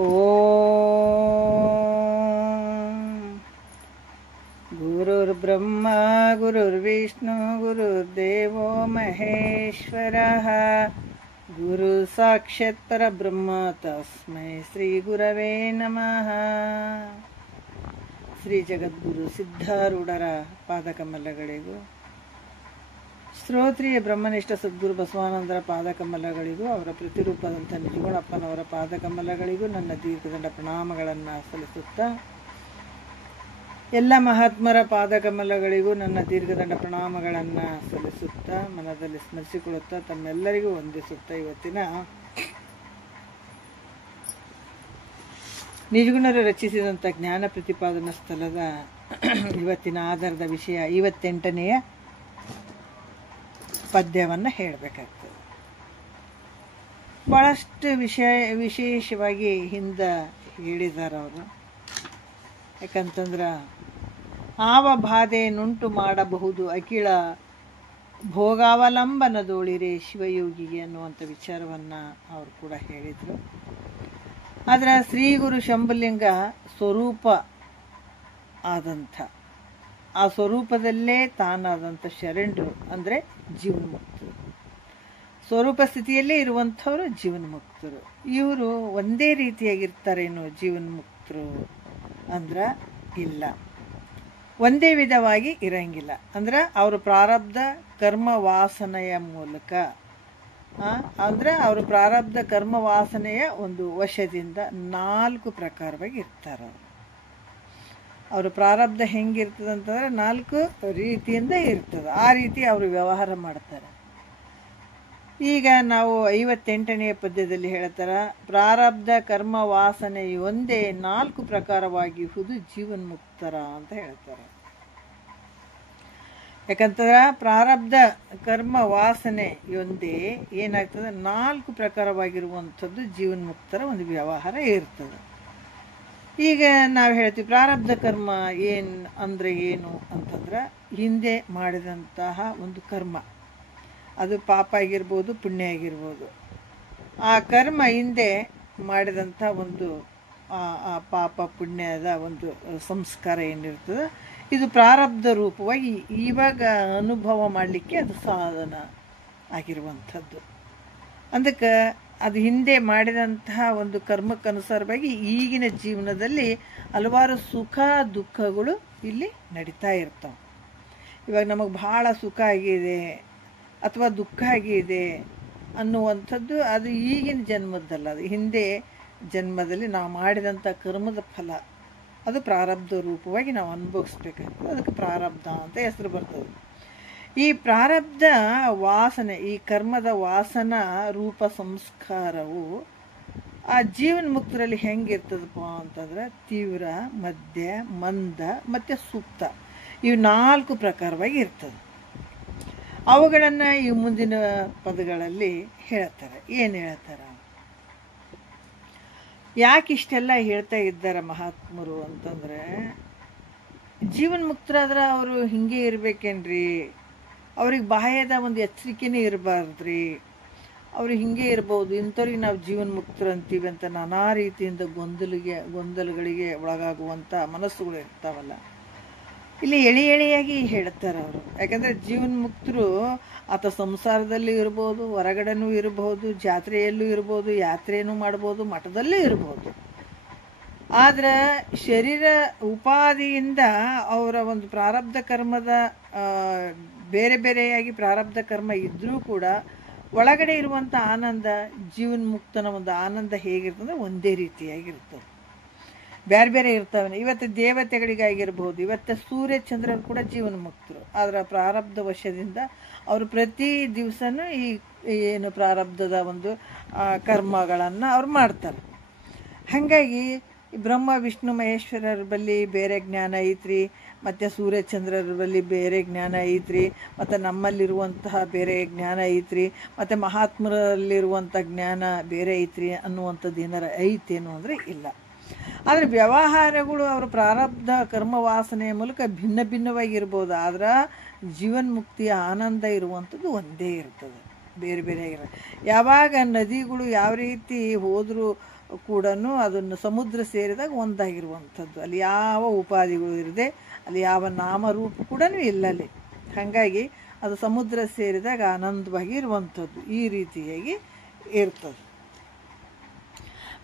ಓಂ ಗುರುರ್ಬ್ರಹ್ಮ ಗುರುರ್ವಿಷ್ಣು ಗುರುರ್ದೇವೋ ಮಹೇಶ್ವರಃ ಗುರು ಸಾಕ್ಷಾತ್ ಪರಬ್ರಹ್ಮ ತಸ್ಮೈ ಶ್ರೀ ಗುರವೇ ನಮಃ. ಶ್ರೀ ಜಗದ್ಗುರು ಸಿದ್ಧಾರೂಢರ ಪಾದಕಮಲಗಳಿಗೂ, ಶ್ರೋತ್ರಿಯ ಬ್ರಹ್ಮನಿಷ್ಠ ಸದ್ಗುರು ಬಸವಾನಂದರ ಪಾದಕಮಲಗಳಿಗೂ, ಅವರ ಪ್ರತಿರೂಪದಂಥ ನಿಜಗುಣಪ್ಪನವರ ಪಾದಕಮಲಗಳಿಗೂ ನನ್ನ ದೀರ್ಘದಂಡ ಪ್ರಣಾಮಗಳನ್ನು ಸಲ್ಲಿಸುತ್ತಾ, ಎಲ್ಲ ಮಹಾತ್ಮರ ಪಾದಕಮಲಗಳಿಗೂ ನನ್ನ ದೀರ್ಘದಂಡ ಪ್ರಣಾಮಗಳನ್ನು ಸಲ್ಲಿಸುತ್ತಾ, ಮನದಲ್ಲಿ ಸ್ಮರಿಸಿಕೊಳ್ಳುತ್ತಾ, ತಮ್ಮೆಲ್ಲರಿಗೂ ವಂದಿಸುತ್ತಾ, ಇವತ್ತಿನ ನಿಜಗುಣರು ರಚಿಸಿದಂಥ ಜ್ಞಾನ ಪ್ರತಿಪಾದನಾ ಸ್ಥಳದ ಇವತ್ತಿನ ಆಧಾರದ ವಿಷಯ 58ನೆಯ ಪದ್ಯವನ್ನು ಹೇಳಬೇಕಾಗ್ತದೆ. ಭಾಳಷ್ಟು ವಿಶೇಷವಾಗಿ ಹಿಂದೆ ಹೇಳಿದ್ದಾರೆ ಅವರು. ಯಾಕಂತಂದ್ರೆ ಆವ ಬಾಧೆಯನ್ನುಂಟು ಮಾಡಬಹುದು ಅಖಿಳ ಭೋಗಾವಲಂಬನದೋಳಿರೆ ಶಿವಯೋಗಿಗೆ ಅನ್ನುವಂಥ ವಿಚಾರವನ್ನು ಅವರು ಕೂಡ ಹೇಳಿದರು. ಆದರೆ ಶ್ರೀ ಗುರು ಶಂಭುಲಿಂಗ ಸ್ವರೂಪ ಆದಂಥ ಆ ಸ್ವರೂಪದಲ್ಲೇ ತಾನಾದಂಥ ಶರಣರು ಅಂದರೆ ಜೀವನ್ಮುಕ್ತರು, ಸ್ವರೂಪ ಸ್ಥಿತಿಯಲ್ಲೇ ಇರುವಂಥವರು ಜೀವನ್ಮುಕ್ತರು. ಇವರು ಒಂದೇ ರೀತಿಯಾಗಿರ್ತಾರೇನೋ ಜೀವನ್ಮುಕ್ತರು ಅಂದ್ರೆ ಇಲ್ಲ, ಒಂದೇ ವಿಧವಾಗಿ ಇರಂಗಿಲ್ಲ. ಅಂದ್ರೆ ಅವರು ಪ್ರಾರಬ್ಧ ಕರ್ಮ ವಾಸನೆಯ ಮೂಲಕ ಅಂದರೆ ಅವರು ಪ್ರಾರಬ್ಧ ಕರ್ಮ ವಾಸನೆಯ ಒಂದು ವಶದಿಂದ 4 ಪ್ರಕಾರವಾಗಿ ಇರ್ತಾರೆ. ಅವರು ಪ್ರಾರಬ್ಧ ಹೆಂಗಿರ್ತದೆ ಅಂತಂದ್ರೆ 4 ರೀತಿಯಿಂದ ಇರ್ತದೆ. ಆ ರೀತಿ ಅವರು ವ್ಯವಹಾರ ಮಾಡ್ತಾರೆ. ಈಗ ನಾವು 58ನೆಯ ಪದ್ಯದಲ್ಲಿ ಹೇಳ್ತಾರೆ, ಪ್ರಾರಬ್ಧ ಕರ್ಮ ವಾಸನೆಯೊಂದೇ 4 ಪ್ರಕಾರವಾಗಿಹುದು ಜೀವನ್ಮುಕ್ತರ ಅಂತ ಹೇಳ್ತಾರೆ. ಯಾಕಂತಂದ್ರೆ ಪ್ರಾರಬ್ಧ ಕರ್ಮ ವಾಸನೆಯೊಂದೇ ಏನಾಗ್ತದೆ 4 ಪ್ರಕಾರವಾಗಿರುವಂಥದ್ದು ಜೀವನ್ಮುಕ್ತರ ಒಂದು ವ್ಯವಹಾರ ಇರ್ತದೆ. ಈಗ ನಾವು ಹೇಳ್ತೀವಿ ಪ್ರಾರಬ್ಧ ಕರ್ಮ ಏನು ಅಂತಂದ್ರೆ ಹಿಂದೆ ಮಾಡಿದಂತಹ ಒಂದು ಕರ್ಮ, ಅದು ಪಾಪ ಆಗಿರ್ಬೋದು ಪುಣ್ಯ ಆಗಿರ್ಬೋದು. ಆ ಕರ್ಮ ಹಿಂದೆ ಮಾಡಿದಂಥ ಒಂದು ಆ ಪಾಪ ಪುಣ್ಯದ ಒಂದು ಸಂಸ್ಕಾರ ಏನಿರ್ತದೆ, ಇದು ಪ್ರಾರಬ್ಧ ರೂಪವಾಗಿ ಇವಾಗ ಅನುಭವ ಮಾಡಲಿಕ್ಕೆ ಅದು ಸಾಧನ ಆಗಿರುವಂಥದ್ದು. ಅದಕ್ಕೆ ಅದು ಹಿಂದೆ ಮಾಡಿದಂತಹ ಒಂದು ಕರ್ಮಕ್ಕನುಸಾರವಾಗಿ ಈಗಿನ ಜೀವನದಲ್ಲಿ ಹಲವಾರು ಸುಖ ದುಃಖಗಳು ಇಲ್ಲಿ ನಡೀತಾ ಇರ್ತಾವೆ. ಇವಾಗ ನಮಗೆ ಭಾಳ ಸುಖ ಆಗಿದೆ ಅಥವಾ ದುಃಖ ಆಗಿದೆ ಅನ್ನುವಂಥದ್ದು ಅದು ಈಗಿನ ಜನ್ಮದ್ದಲ್ಲ, ಅದು ಹಿಂದೆ ಜನ್ಮದಲ್ಲಿ ನಾವು ಮಾಡಿದಂಥ ಕರ್ಮದ ಫಲ, ಅದು ಪ್ರಾರಬ್ಧ ರೂಪವಾಗಿ ನಾವು ಅನುಭವಿಸ್ಬೇಕಾಗ್ತದೆ. ಅದಕ್ಕೆ ಪ್ರಾರಬ್ಧ ಅಂತ ಹೆಸರು ಬರ್ತದೆ. ಈ ಪ್ರಾರಬ್ಧ ವಾಸನೆ, ಈ ಕರ್ಮದ ವಾಸನ ರೂಪ ಸಂಸ್ಕಾರವು ಆ ಜೀವನ್ಮುಕ್ತರಲ್ಲಿ ಹೆಂಗಿರ್ತದಪ್ಪ ಅಂತಂದ್ರೆ ತೀವ್ರ, ಮಧ್ಯ, ಮಂದ ಮತ್ತು ಸುಪ್ತ, ಇವು 4 ಪ್ರಕಾರವಾಗಿ ಇರ್ತದೆ. ಅವುಗಳನ್ನು ಈ ಮುಂದಿನ ಪದಗಳಲ್ಲಿ ಹೇಳ್ತಾರೆ. ಏನು ಹೇಳ್ತಾರೆ, ಯಾಕಿಷ್ಟೆಲ್ಲ ಹೇಳ್ತಾ ಇದ್ದಾರೆ ಮಹಾತ್ಮರು ಅಂತಂದರೆ, ಜೀವನ್ಮುಕ್ತರಾದ್ರೆ ಅವರು ಹಿಂಗೆ ಇರ್ಬೇಕೇನ್ರಿ, ಅವ್ರಿಗೆ ಬಾಹ್ಯದ ಒಂದು ಎಚ್ಚರಿಕೆನೇ ಇರಬಾರ್ದ್ರಿ, ಅವ್ರು ಹಿಂಗೆ ಇರ್ಬೋದು, ಇಂಥವ್ರಿಗೆ ನಾವು ಜೀವನ್ಮುಕ್ತರು ಅಂತೀವಿ ಅಂತ ನಾನಾ ರೀತಿಯಿಂದ ಗೊಂದಲಗಳಿಗೆ ಒಳಗಾಗುವಂಥ ಮನಸ್ಸುಗಳು ಇರ್ತಾವಲ್ಲ, ಇಲ್ಲಿ ಎಳೆಯಾಗಿ ಹೇಳ್ತಾರೆ ಅವರು. ಯಾಕಂದರೆ ಜೀವನ್ಮುಕ್ತರು ಆತ ಸಂಸಾರದಲ್ಲಿ ಇರ್ಬೋದು, ಹೊರಗಡೆನೂ ಇರ್ಬೋದು, ಜಾತ್ರೆಯಲ್ಲೂ ಇರ್ಬೋದು, ಯಾತ್ರೆಯೂ ಮಾಡ್ಬೋದು, ಮಠದಲ್ಲೂ ಇರ್ಬೋದು. ಆದರೆ ಶರೀರ ಉಪಾಧಿಯಿಂದ ಅವರ ಒಂದು ಪ್ರಾರಬ್ಧ ಕರ್ಮದ ಬೇರೆ ಬೇರೆಯಾಗಿ ಪ್ರಾರಬ್ಧ ಕರ್ಮ ಇದ್ದರೂ ಕೂಡ ಒಳಗಡೆ ಇರುವಂಥ ಆನಂದ, ಜೀವನ್ಮುಕ್ತನ ಒಂದು ಆನಂದ ಹೇಗಿರ್ತದೆ ಒಂದೇ ರೀತಿಯಾಗಿರ್ತದೆ. ಬೇರೆ ಬೇರೆ ಇರ್ತವೆ. ಇವತ್ತು ದೇವತೆಗಳಿಗಾಗಿರ್ಬೋದು, ಇವತ್ತು ಸೂರ್ಯ ಚಂದ್ರರು ಕೂಡ ಜೀವನ್ಮುಕ್ತರು. ಆದರೆ ಪ್ರಾರಬ್ಧ ವಶದಿಂದ ಅವರು ಪ್ರತಿ ದಿವಸನೂ ಈ ಏನು ಪ್ರಾರಬ್ಧದ ಒಂದು ಕರ್ಮಗಳನ್ನು ಅವ್ರು ಮಾಡ್ತಾರೆ. ಹಾಗಾಗಿ ಬ್ರಹ್ಮ ವಿಷ್ಣು ಮಹೇಶ್ವರರ ಬಳಿ ಬೇರೆ ಜ್ಞಾನ ಐತ್ರಿ, ಮತ್ತು ಸೂರ್ಯಚಂದ್ರರ ಬಳಿ ಬೇರೆ ಜ್ಞಾನ ಐತ್ರಿ, ಮತ್ತು ನಮ್ಮಲ್ಲಿರುವಂತಹ ಬೇರೆ ಜ್ಞಾನ ಐತ್ರಿ, ಮತ್ತು ಮಹಾತ್ಮರಲ್ಲಿರುವಂಥ ಜ್ಞಾನ ಬೇರೆ ಐತ್ರಿ ಅನ್ನುವಂಥದ್ದು ಏನಾರ ಐತೇನು ಅಂದರೆ ಇಲ್ಲ. ಆದರೆ ವ್ಯವಹಾರಗಳು ಅವರ ಪ್ರಾರಬ್ಧ ಕರ್ಮ ವಾಸನೆಯ ಮೂಲಕ ಭಿನ್ನ ಭಿನ್ನವಾಗಿರ್ಬೋದು. ಆದ್ರೆ ಜೀವನ್ಮುಕ್ತಿಯ ಆನಂದ ಇರುವಂಥದ್ದು ಒಂದೇ ಇರ್ತದೆ, ಬೇರೆ ಬೇರೆ ಆಗಿರೋದು. ಯಾವಾಗ ನದಿಗಳು ಯಾವ ರೀತಿ ಹೋದರೂ ಕೂಡ ಅದನ್ನು ಸಮುದ್ರ ಸೇರಿದಾಗ ಒಂದಾಗಿರುವಂಥದ್ದು. ಅಲ್ಲಿ ಯಾವ ಉಪಾಧಿಗಳು ಇರದೆ, ಅಲ್ಲಿ ಯಾವ ನಾಮರೂಪ ಕೂಡ ಇಲ್ಲ ಅಲ್ಲಿ. ಹಾಗಾಗಿ ಅದು ಸಮುದ್ರ ಸೇರಿದಾಗ ಆನಂದವಾಗಿ ಇರುವಂಥದ್ದು. ಈ ರೀತಿಯಾಗಿ ಇರ್ತದೆ.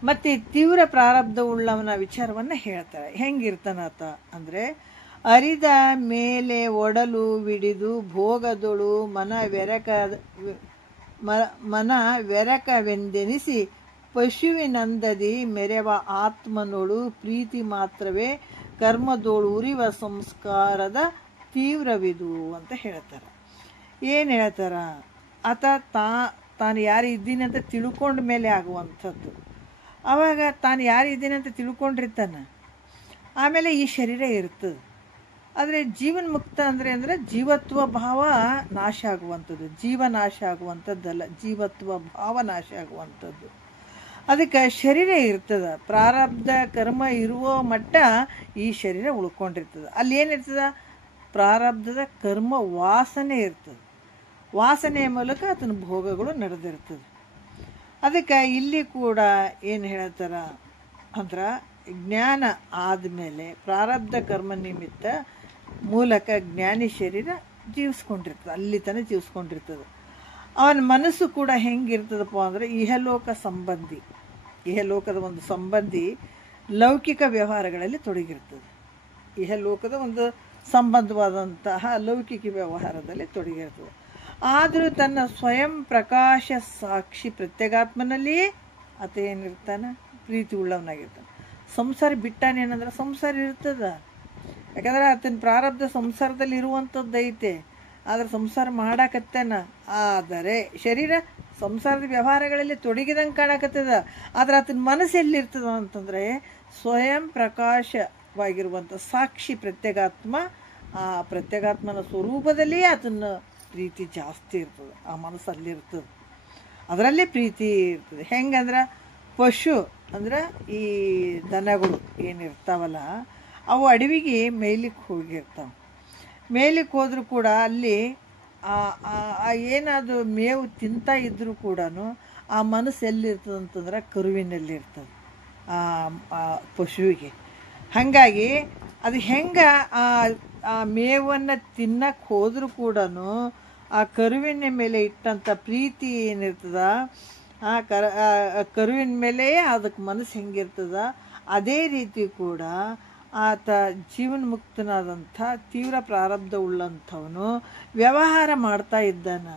ಮತ್ತು ತೀವ್ರ ಪ್ರಾರಬ್ಧ ಉಳ್ಳವನ ವಿಚಾರವನ್ನು ಹೇಳ್ತಾರೆ. ಹೆಂಗಿರ್ತಾನಾತ ಅಂದರೆ, ಅರಿದ ಮೇಲೆ ಒಡಲು ವಿಡಿದು ಭೋಗದೊಳು ಮನ ವೆರಕವೆಂದೆನಿಸಿ ಪಶುವಿನಂದದಿ ಮೆರೆವ ಆತ್ಮನೊಳು ಪ್ರೀತಿ ಮಾತ್ರವೇ ಕರ್ಮದೋಳು ಉರಿವ ಸಂಸ್ಕಾರದ ತೀವ್ರವಿದು ಅಂತ ಹೇಳ್ತಾರೆ. ಏನು ಹೇಳ್ತಾರ? ಆತ ತಾನು ಯಾರು ಇದ್ದೀನಿ ಅಂತ ತಿಳ್ಕೊಂಡ ಮೇಲೆ ಆಗುವಂಥದ್ದು. ಆವಾಗ ತಾನು ಯಾರು ಇದ್ದೀನಿ ಅಂತ ತಿಳ್ಕೊಂಡಿರ್ತಾನೆ, ಆಮೇಲೆ ಈ ಶರೀರ ಇರ್ತದೆ. ಆದರೆ ಜೀವನ್ಮುಕ್ತ ಅಂದರೆ ಜೀವತ್ವ ಭಾವ ನಾಶ ಆಗುವಂಥದ್ದು, ಜೀವ ನಾಶ ಆಗುವಂಥದ್ದಲ್ಲ, ಜೀವತ್ವ ಭಾವ ನಾಶ ಆಗುವಂಥದ್ದು. ಅದಕ್ಕೆ ಶರೀರ ಇರ್ತದೆ. ಪ್ರಾರಬ್ಧ ಕರ್ಮ ಇರುವ ಮಟ್ಟ ಈ ಶರೀರ ಉಳ್ಕೊಂಡಿರ್ತದೆ. ಅಲ್ಲಿ ಏನಿರ್ತದೆ? ಪ್ರಾರಬ್ಧದ ಕರ್ಮ ವಾಸನೆ ಇರ್ತದೆ. ವಾಸನೆಯ ಮೂಲಕ ಅದನ್ನ ಭೋಗಗಳು ನಡೆದಿರ್ತದೆ. ಅದಕ್ಕೆ ಇಲ್ಲಿ ಕೂಡ ಏನು ಹೇಳ್ತಾರ ಅಂದ್ರೆ, ಜ್ಞಾನ ಆದಮೇಲೆ ಪ್ರಾರಬ್ಧ ಕರ್ಮ ನಿಮಿತ್ತ ಮೂಲಕ ಜ್ಞಾನಿ ಶರೀರ ಜೀವಿಸ್ಕೊಂಡಿರ್ತದೆ, ಅಲ್ಲಿ ತನಕ ಜೀವಿಸ್ಕೊಂಡಿರ್ತದೆ. ಅವನ ಮನಸ್ಸು ಕೂಡ ಹೆಂಗಿರ್ತದಪ್ಪ ಅಂದರೆ, ಇಹಲೋಕ ಸಂಬಂಧಿ, ಇಹಲೋಕದ ಒಂದು ಸಂಬಂಧಿ ಲೌಕಿಕ ವ್ಯವಹಾರಗಳಲ್ಲಿ ತೊಡಗಿರ್ತದೆ. ಇಹಲೋಕದ ಒಂದು ಸಂಬಂಧವಾದಂತಹ ಲೌಕಿಕ ವ್ಯವಹಾರದಲ್ಲಿ ತೊಡಗಿರ್ತದೆ. ಆದರೂ ತನ್ನ ಸ್ವಯಂ ಪ್ರಕಾಶ ಸಾಕ್ಷಿ ಪ್ರತ್ಯೇಗಾತ್ಮನಲ್ಲಿಯೇ ಆತ ಏನಿರ್ತಾನೆ? ಪ್ರೀತಿ ಉಳ್ಳವನಾಗಿರ್ತಾನೆ. ಸಂಸಾರ ಬಿಟ್ಟಾನೇನಂದ್ರೆ ಸಂಸಾರ ಇರ್ತದ. ಯಾಕಂದ್ರೆ ಆತನ ಪ್ರಾರಬ್ಧ ಸಂಸಾರದಲ್ಲಿ ಇರುವಂಥದ್ದು ಐತೆ. ಆದರೆ ಸಂಸಾರ ಮಾಡಾಕತ್ತಾನ. ಆದರೆ ಶರೀರ ಸಂಸಾರದ ವ್ಯವಹಾರಗಳಲ್ಲಿ ತೊಡಗಿದಂಗೆ ಕಾಣಕತ್ತದ. ಆದರೆ ಆತನ ಮನಸ್ಸು ಎಲ್ಲಿರ್ತದ ಅಂತಂದರೆ, ಸ್ವಯಂ ಪ್ರಕಾಶವಾಗಿರುವಂಥ ಸಾಕ್ಷಿ ಪ್ರತ್ಯೇಗಾತ್ಮ, ಆ ಪ್ರತ್ಯೇಗಾತ್ಮನ ಸ್ವರೂಪದಲ್ಲಿ ಆತನ ಪ್ರೀತಿ ಜಾಸ್ತಿ ಇರ್ತದೆ. ಆ ಮನಸ್ಸಲ್ಲಿರ್ತದೆ, ಅದರಲ್ಲೇ ಪ್ರೀತಿ ಇರ್ತದೆ. ಹೆಂಗಂದ್ರೆ, ಪಶು ಅಂದ್ರೆ ಈ ದನಗಳು ಏನಿರ್ತಾವಲ್ಲ, ಅವು ಅಡವಿಗೆ ಮೇಯ್ಲಿಕ್ಕೆ ಹೋಗಿರ್ತಾವೆ. ಮೇಯ್ಲಿಕ್ಕೆ ಹೋದರೂ ಕೂಡ ಅಲ್ಲಿ ಏನಾದರೂ ಮೇವು ತಿಂತ ಇದ್ದರೂ ಕೂಡ ಆ ಮನಸ್ಸು ಎಲ್ಲಿರ್ತದೆ ಅಂತಂದ್ರೆ ಕರುವಿನಲ್ಲಿರ್ತದೆ ಆ ಪಶುವಿಗೆ. ಹಾಗಾಗಿ ಅದು ಹೆಂಗೆ ಆ ಮೇವನ್ನು ತಿನ್ನಕ್ಕೆ ಹೋದರೂ ಕೂಡ ಆ ಕರುವಿನ ಮೇಲೆ ಇಟ್ಟಂಥ ಪ್ರೀತಿ ಏನಿರ್ತದ, ಆ ಕರುವಿನ ಮೇಲೆ ಅದಕ್ಕೆ ಮನಸ್ಸು ಹೆಂಗಿರ್ತದ, ಅದೇ ರೀತಿ ಕೂಡ ಆತ ಜೀವನ್ಮುಕ್ತನಾದಂಥ ತೀವ್ರ ಪ್ರಾರಬ್ಧ ಉಳ್ಳಂಥವನು ವ್ಯವಹಾರ ಮಾಡ್ತಾ ಇದ್ದಾನೆ.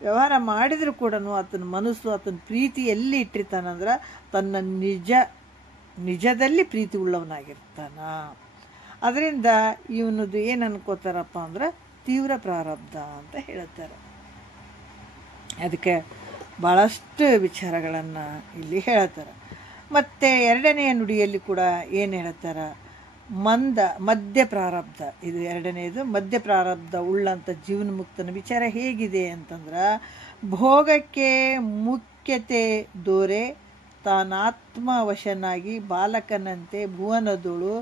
ವ್ಯವಹಾರ ಮಾಡಿದರೂ ಕೂಡ ಆತನ ಮನಸ್ಸು, ಆತನ ಪ್ರೀತಿ ಎಲ್ಲಿ ಇಟ್ಟಿರ್ತಾನಂದ್ರೆ ತನ್ನ ನಿಜದಲ್ಲಿ ಪ್ರೀತಿ ಉಳ್ಳವನಾಗಿರ್ತಾನ. ಅದರಿಂದ ಇವನದು ಏನು ಅನ್ಕೋತಾರಪ್ಪ ಅಂದ್ರೆ ತೀವ್ರ ಪ್ರಾರಬ್ಧ ಅಂತ ಹೇಳ್ತಾರೆ. ಅದಕ್ಕೆ ಭಾಳಷ್ಟು ವಿಚಾರಗಳನ್ನು ಇಲ್ಲಿ ಹೇಳ್ತಾರೆ. ಮತ್ತು ಎರಡನೆಯ ನುಡಿಯಲ್ಲಿ ಕೂಡ ಏನು ಹೇಳ್ತಾರೆ? ಮಧ್ಯ ಪ್ರಾರಬ್ಧ, ಇದು ಎರಡನೇದು. ಮಧ್ಯ ಪ್ರಾರಬ್ಧ ಉಳ್ಳಂಥ ಜೀವನ್ಮುಕ್ತನ ವಿಚಾರ ಹೇಗಿದೆ ಅಂತಂದ್ರೆ, ಭೋಗಕ್ಕೆ ಮುಖ್ಯತೆ ದೋರೆ ತಾನಾತ್ಮವಶನಾಗಿ ಬಾಲಕನಂತೆ ಭುವನದೋಳು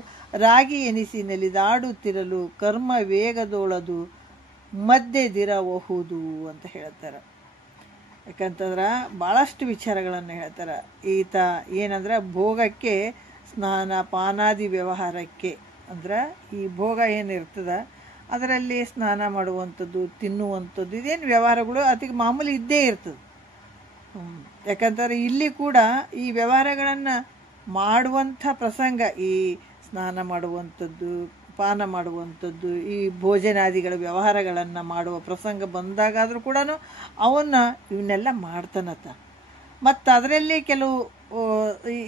ರಾಗಿ ಎನಿಸಿ ನಲಿದಾಡುತ್ತಿರಲು ಕರ್ಮ ವೇಗದೋಳದು ಮಧ್ಯದಿರಬಹುದು ಅಂತ ಹೇಳ್ತಾರೆ. ಯಾಕಂತಂದ್ರೆ ಭಾಳಷ್ಟು ವಿಚಾರಗಳನ್ನು ಹೇಳ್ತಾರೆ. ಈತ ಏನಂದ್ರೆ ಭೋಗಕ್ಕೆ, ಸ್ನಾನ ಪಾನಾದಿ ವ್ಯವಹಾರಕ್ಕೆ ಅಂದ್ರೆ ಈ ಭೋಗ ಏನಿರ್ತದೆ ಅದರಲ್ಲಿ ಸ್ನಾನ ಮಾಡುವಂಥದ್ದು, ತಿನ್ನುವಂಥದ್ದು, ಇದೇನು ವ್ಯವಹಾರಗಳು ಅದಕ್ಕೆ ಮಾಮೂಲಿ ಇದ್ದೇ ಇರ್ತದೆ. ಯಾಕಂತಂದ್ರೆ ಇಲ್ಲಿ ಕೂಡ ಈ ವ್ಯವಹಾರಗಳನ್ನು ಮಾಡುವಂಥ ಪ್ರಸಂಗ, ಈ ಸ್ನಾನ ಮಾಡುವಂಥದ್ದು, ಪಾನ ಮಾಡುವಂಥದ್ದು, ಈ ಭೋಜನಾದಿಗಳ ವ್ಯವಹಾರಗಳನ್ನು ಮಾಡುವ ಪ್ರಸಂಗ ಬಂದಾಗಾದರೂ ಕೂಡ ಇವನ್ನೆಲ್ಲ ಮಾಡ್ತಾನತ್ತ. ಮತ್ತು ಅದರಲ್ಲಿ ಕೆಲವು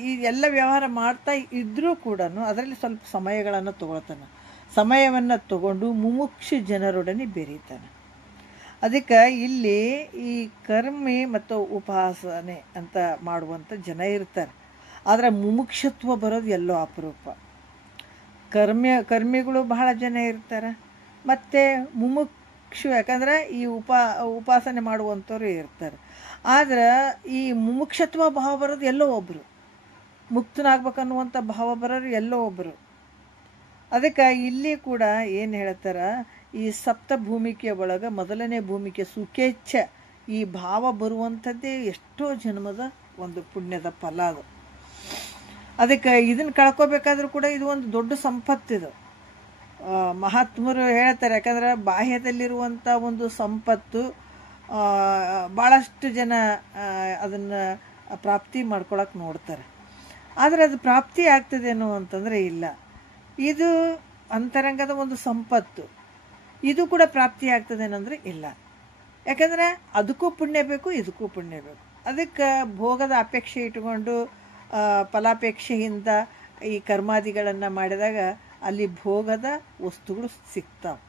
ಈ ಎಲ್ಲ ವ್ಯವಹಾರ ಮಾಡ್ತಾ ಇದ್ದರೂ ಕೂಡ ಅದರಲ್ಲಿ ಸ್ವಲ್ಪ ಸಮಯಗಳನ್ನು ತಗೊಳ್ತಾನೆ. ಸಮಯವನ್ನು ತಗೊಂಡು ಮುಮುಕ್ಷು ಜನರೊಡನೆ ಬೆರೀತಾನೆ. ಅದಕ್ಕೆ ಇಲ್ಲಿ ಈ ಕರ್ಮಿ ಮತ್ತು ಉಪಾಸನೆ ಅಂತ ಮಾಡುವಂಥ ಜನ ಇರ್ತಾರೆ. ಆದರೆ ಮುಮುಕ್ಷತ್ವ ಬರೋದು ಎಲ್ಲೋ ಅಪರೂಪ. ಕರ್ಮಿಗಳು ಬಹಳ ಜನ ಇರ್ತಾರೆ, ಮತ್ತು ಮುಮುಕ್ಷು ಯಾಕಂದ್ರೆ ಈ ಉಪಾಸನೆ ಮಾಡುವಂಥವ್ರು ಇರ್ತಾರೆ. ಆದರೆ ಈ ಮುಮುಕ್ಷತ್ವ ಭಾವ ಬರೋದು ಎಲ್ಲೋ ಒಬ್ಬರು, ಮುಕ್ತನಾಗ್ಬೇಕನ್ನುವಂಥ ಭಾವ ಬರೋರು ಎಲ್ಲೋ ಒಬ್ಬರು. ಅದಕ್ಕೆ ಇಲ್ಲಿ ಕೂಡ ಏನು ಹೇಳ್ತಾರೆ, ಈ ಸಪ್ತ ಭೂಮಿಕೆಯ ಒಳಗೆ ಮೊದಲನೇ ಭೂಮಿಕೆ ಸುಖೇಚ್ಛ, ಈ ಭಾವ ಬರುವಂಥದ್ದೇ ಎಷ್ಟೋ ಜನ್ಮದ ಒಂದು ಪುಣ್ಯದ ಫಲ ಅದು. ಅದಕ್ಕೆ ಇದನ್ನು ಕಳ್ಕೊಬೇಕಾದ್ರೂ ಕೂಡ ಇದು ಒಂದು ದೊಡ್ಡ ಸಂಪತ್ತಿದು. ಮಹಾತ್ಮರು ಹೇಳ್ತಾರೆ, ಯಾಕಂದ್ರೆ ಬಾಹ್ಯದಲ್ಲಿರುವಂಥ ಒಂದು ಸಂಪತ್ತು ಭಾಳಷ್ಟು ಜನ ಅದನ್ನು ಪ್ರಾಪ್ತಿ ಮಾಡ್ಕೊಳಕ್ಕೆ ನೋಡ್ತಾರೆ. ಆದರೆ ಅದು ಪ್ರಾಪ್ತಿ ಆಗ್ತದೇನೋ ಅಂತಂದರೆ ಇಲ್ಲ. ಇದು ಅಂತರಂಗದ ಒಂದು ಸಂಪತ್ತು, ಇದು ಕೂಡ ಪ್ರಾಪ್ತಿ ಆಗ್ತದೇನಂದರೆ ಇಲ್ಲ. ಯಾಕಂದರೆ ಅದಕ್ಕೂ ಪುಣ್ಯ ಬೇಕು, ಇದಕ್ಕೂ ಪುಣ್ಯ ಬೇಕು. ಅದಕ್ಕೆ ಭೋಗದ ಅಪೇಕ್ಷೆ ಇಟ್ಕೊಂಡು ಫಲಾಪೇಕ್ಷೆಯಿಂದ ಈ ಕರ್ಮಾದಿಗಳನ್ನು ಮಾಡಿದಾಗ ಅಲ್ಲಿ ಭೋಗದ ವಸ್ತುಗಳು ಸಿಗ್ತಾವೆ,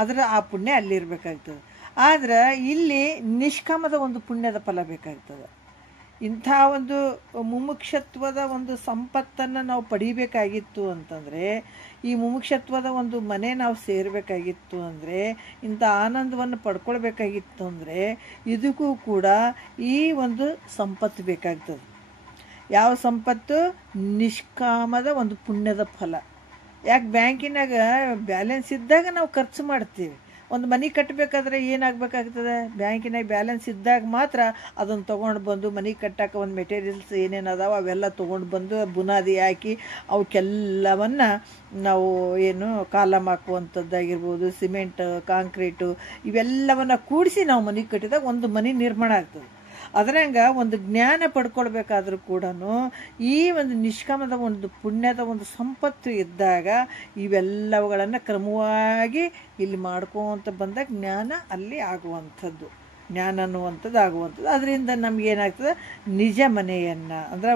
ಆದರೆ ಆ ಪುಣ್ಯ ಅಲ್ಲಿರಬೇಕಾಗ್ತದೆ. ಆದರೆ ಇಲ್ಲಿ ನಿಷ್ಕಾಮದ ಒಂದು ಪುಣ್ಯದ ಫಲ ಬೇಕಾಗ್ತದೆ. ಇಂಥ ಒಂದು ಮುಮುಕ್ಷತ್ವದ ಒಂದು ಸಂಪತ್ತನ್ನು ನಾವು ಪಡಿಬೇಕಾಗಿತ್ತು ಅಂತಂದರೆ, ಈ ಮುಮುಕ್ಷತ್ವದ ಒಂದು ಮನೆ ನಾವು ಸೇರಬೇಕಾಗಿತ್ತು ಅಂದರೆ, ಇಂಥ ಆನಂದವನ್ನು ಪಡ್ಕೊಳ್ಬೇಕಾಗಿತ್ತು ಅಂದರೆ ಇದಕ್ಕೂ ಕೂಡ ಈ ಒಂದು ಸಂಪತ್ತು ಬೇಕಾಗ್ತದೆ. ಯಾವ ಸಂಪತ್ತು? ನಿಷ್ಕಾಮದ ಒಂದು ಪುಣ್ಯದ ಫಲ. ಯಾಕೆ ಬ್ಯಾಂಕಿನಾಗ ಬ್ಯಾಲೆನ್ಸ್ ಇದ್ದಾಗ ನಾವು ಖರ್ಚು ಮಾಡ್ತೀವಿ. ಒಂದು ಮನೆ ಕಟ್ಟಬೇಕಾದ್ರೆ ಏನಾಗಬೇಕಾಗ್ತದೆ? ಬ್ಯಾಂಕಿನಾಗ ಬ್ಯಾಲೆನ್ಸ್ ಇದ್ದಾಗ ಮಾತ್ರ ಅದನ್ನು ತೊಗೊಂಡು ಬಂದು ಮನೆ ಕಟ್ಟಕ್ಕೆ ಒಂದು ಮೆಟೀರಿಯಲ್ಸ್ ಏನೇನು ಅದಾವೆ ಅವೆಲ್ಲ ತೊಗೊಂಡು ಬಂದು ಬುನಾದಿ ಹಾಕಿ ಅವಕ್ಕೆಲ್ಲವನ್ನು ನಾವು ಏನು ಕಾಲಮ್ ಹಾಕುವಂಥದ್ದಾಗಿರ್ಬೋದು, ಸಿಮೆಂಟ್, ಕಾಂಕ್ರೀಟು ಇವೆಲ್ಲವನ್ನು ಕೂಡಿಸಿ ನಾವು ಮನೆ ಕಟ್ಟಿದಾಗ ಒಂದು ಮನೆ ನಿರ್ಮಾಣ ಆಗ್ತದೆ. ಅದರಂಗ ಒಂದು ಜ್ಞಾನ ಪಡ್ಕೊಳ್ಬೇಕಾದ್ರೂ ಕೂಡ ಈ ಒಂದು ನಿಷ್ಕಾಮದ ಒಂದು ಪುಣ್ಯದ ಒಂದು ಸಂಪತ್ತು ಇದ್ದಾಗ ಇವೆಲ್ಲವುಗಳನ್ನು ಕ್ರಮವಾಗಿ ಇಲ್ಲಿ ಮಾಡ್ಕೊಂತ ಬಂದಾಗ ಜ್ಞಾನ ಅಲ್ಲಿ ಆಗುವಂಥದ್ದು, ಜ್ಞಾನ ಅನ್ನುವಂಥದ್ದು ಆಗುವಂಥದ್ದು. ಅದರಿಂದ ನಮಗೇನಾಗ್ತದೆ? ನಿಜ ಮನೆಯನ್ನು ಅಂದರೆ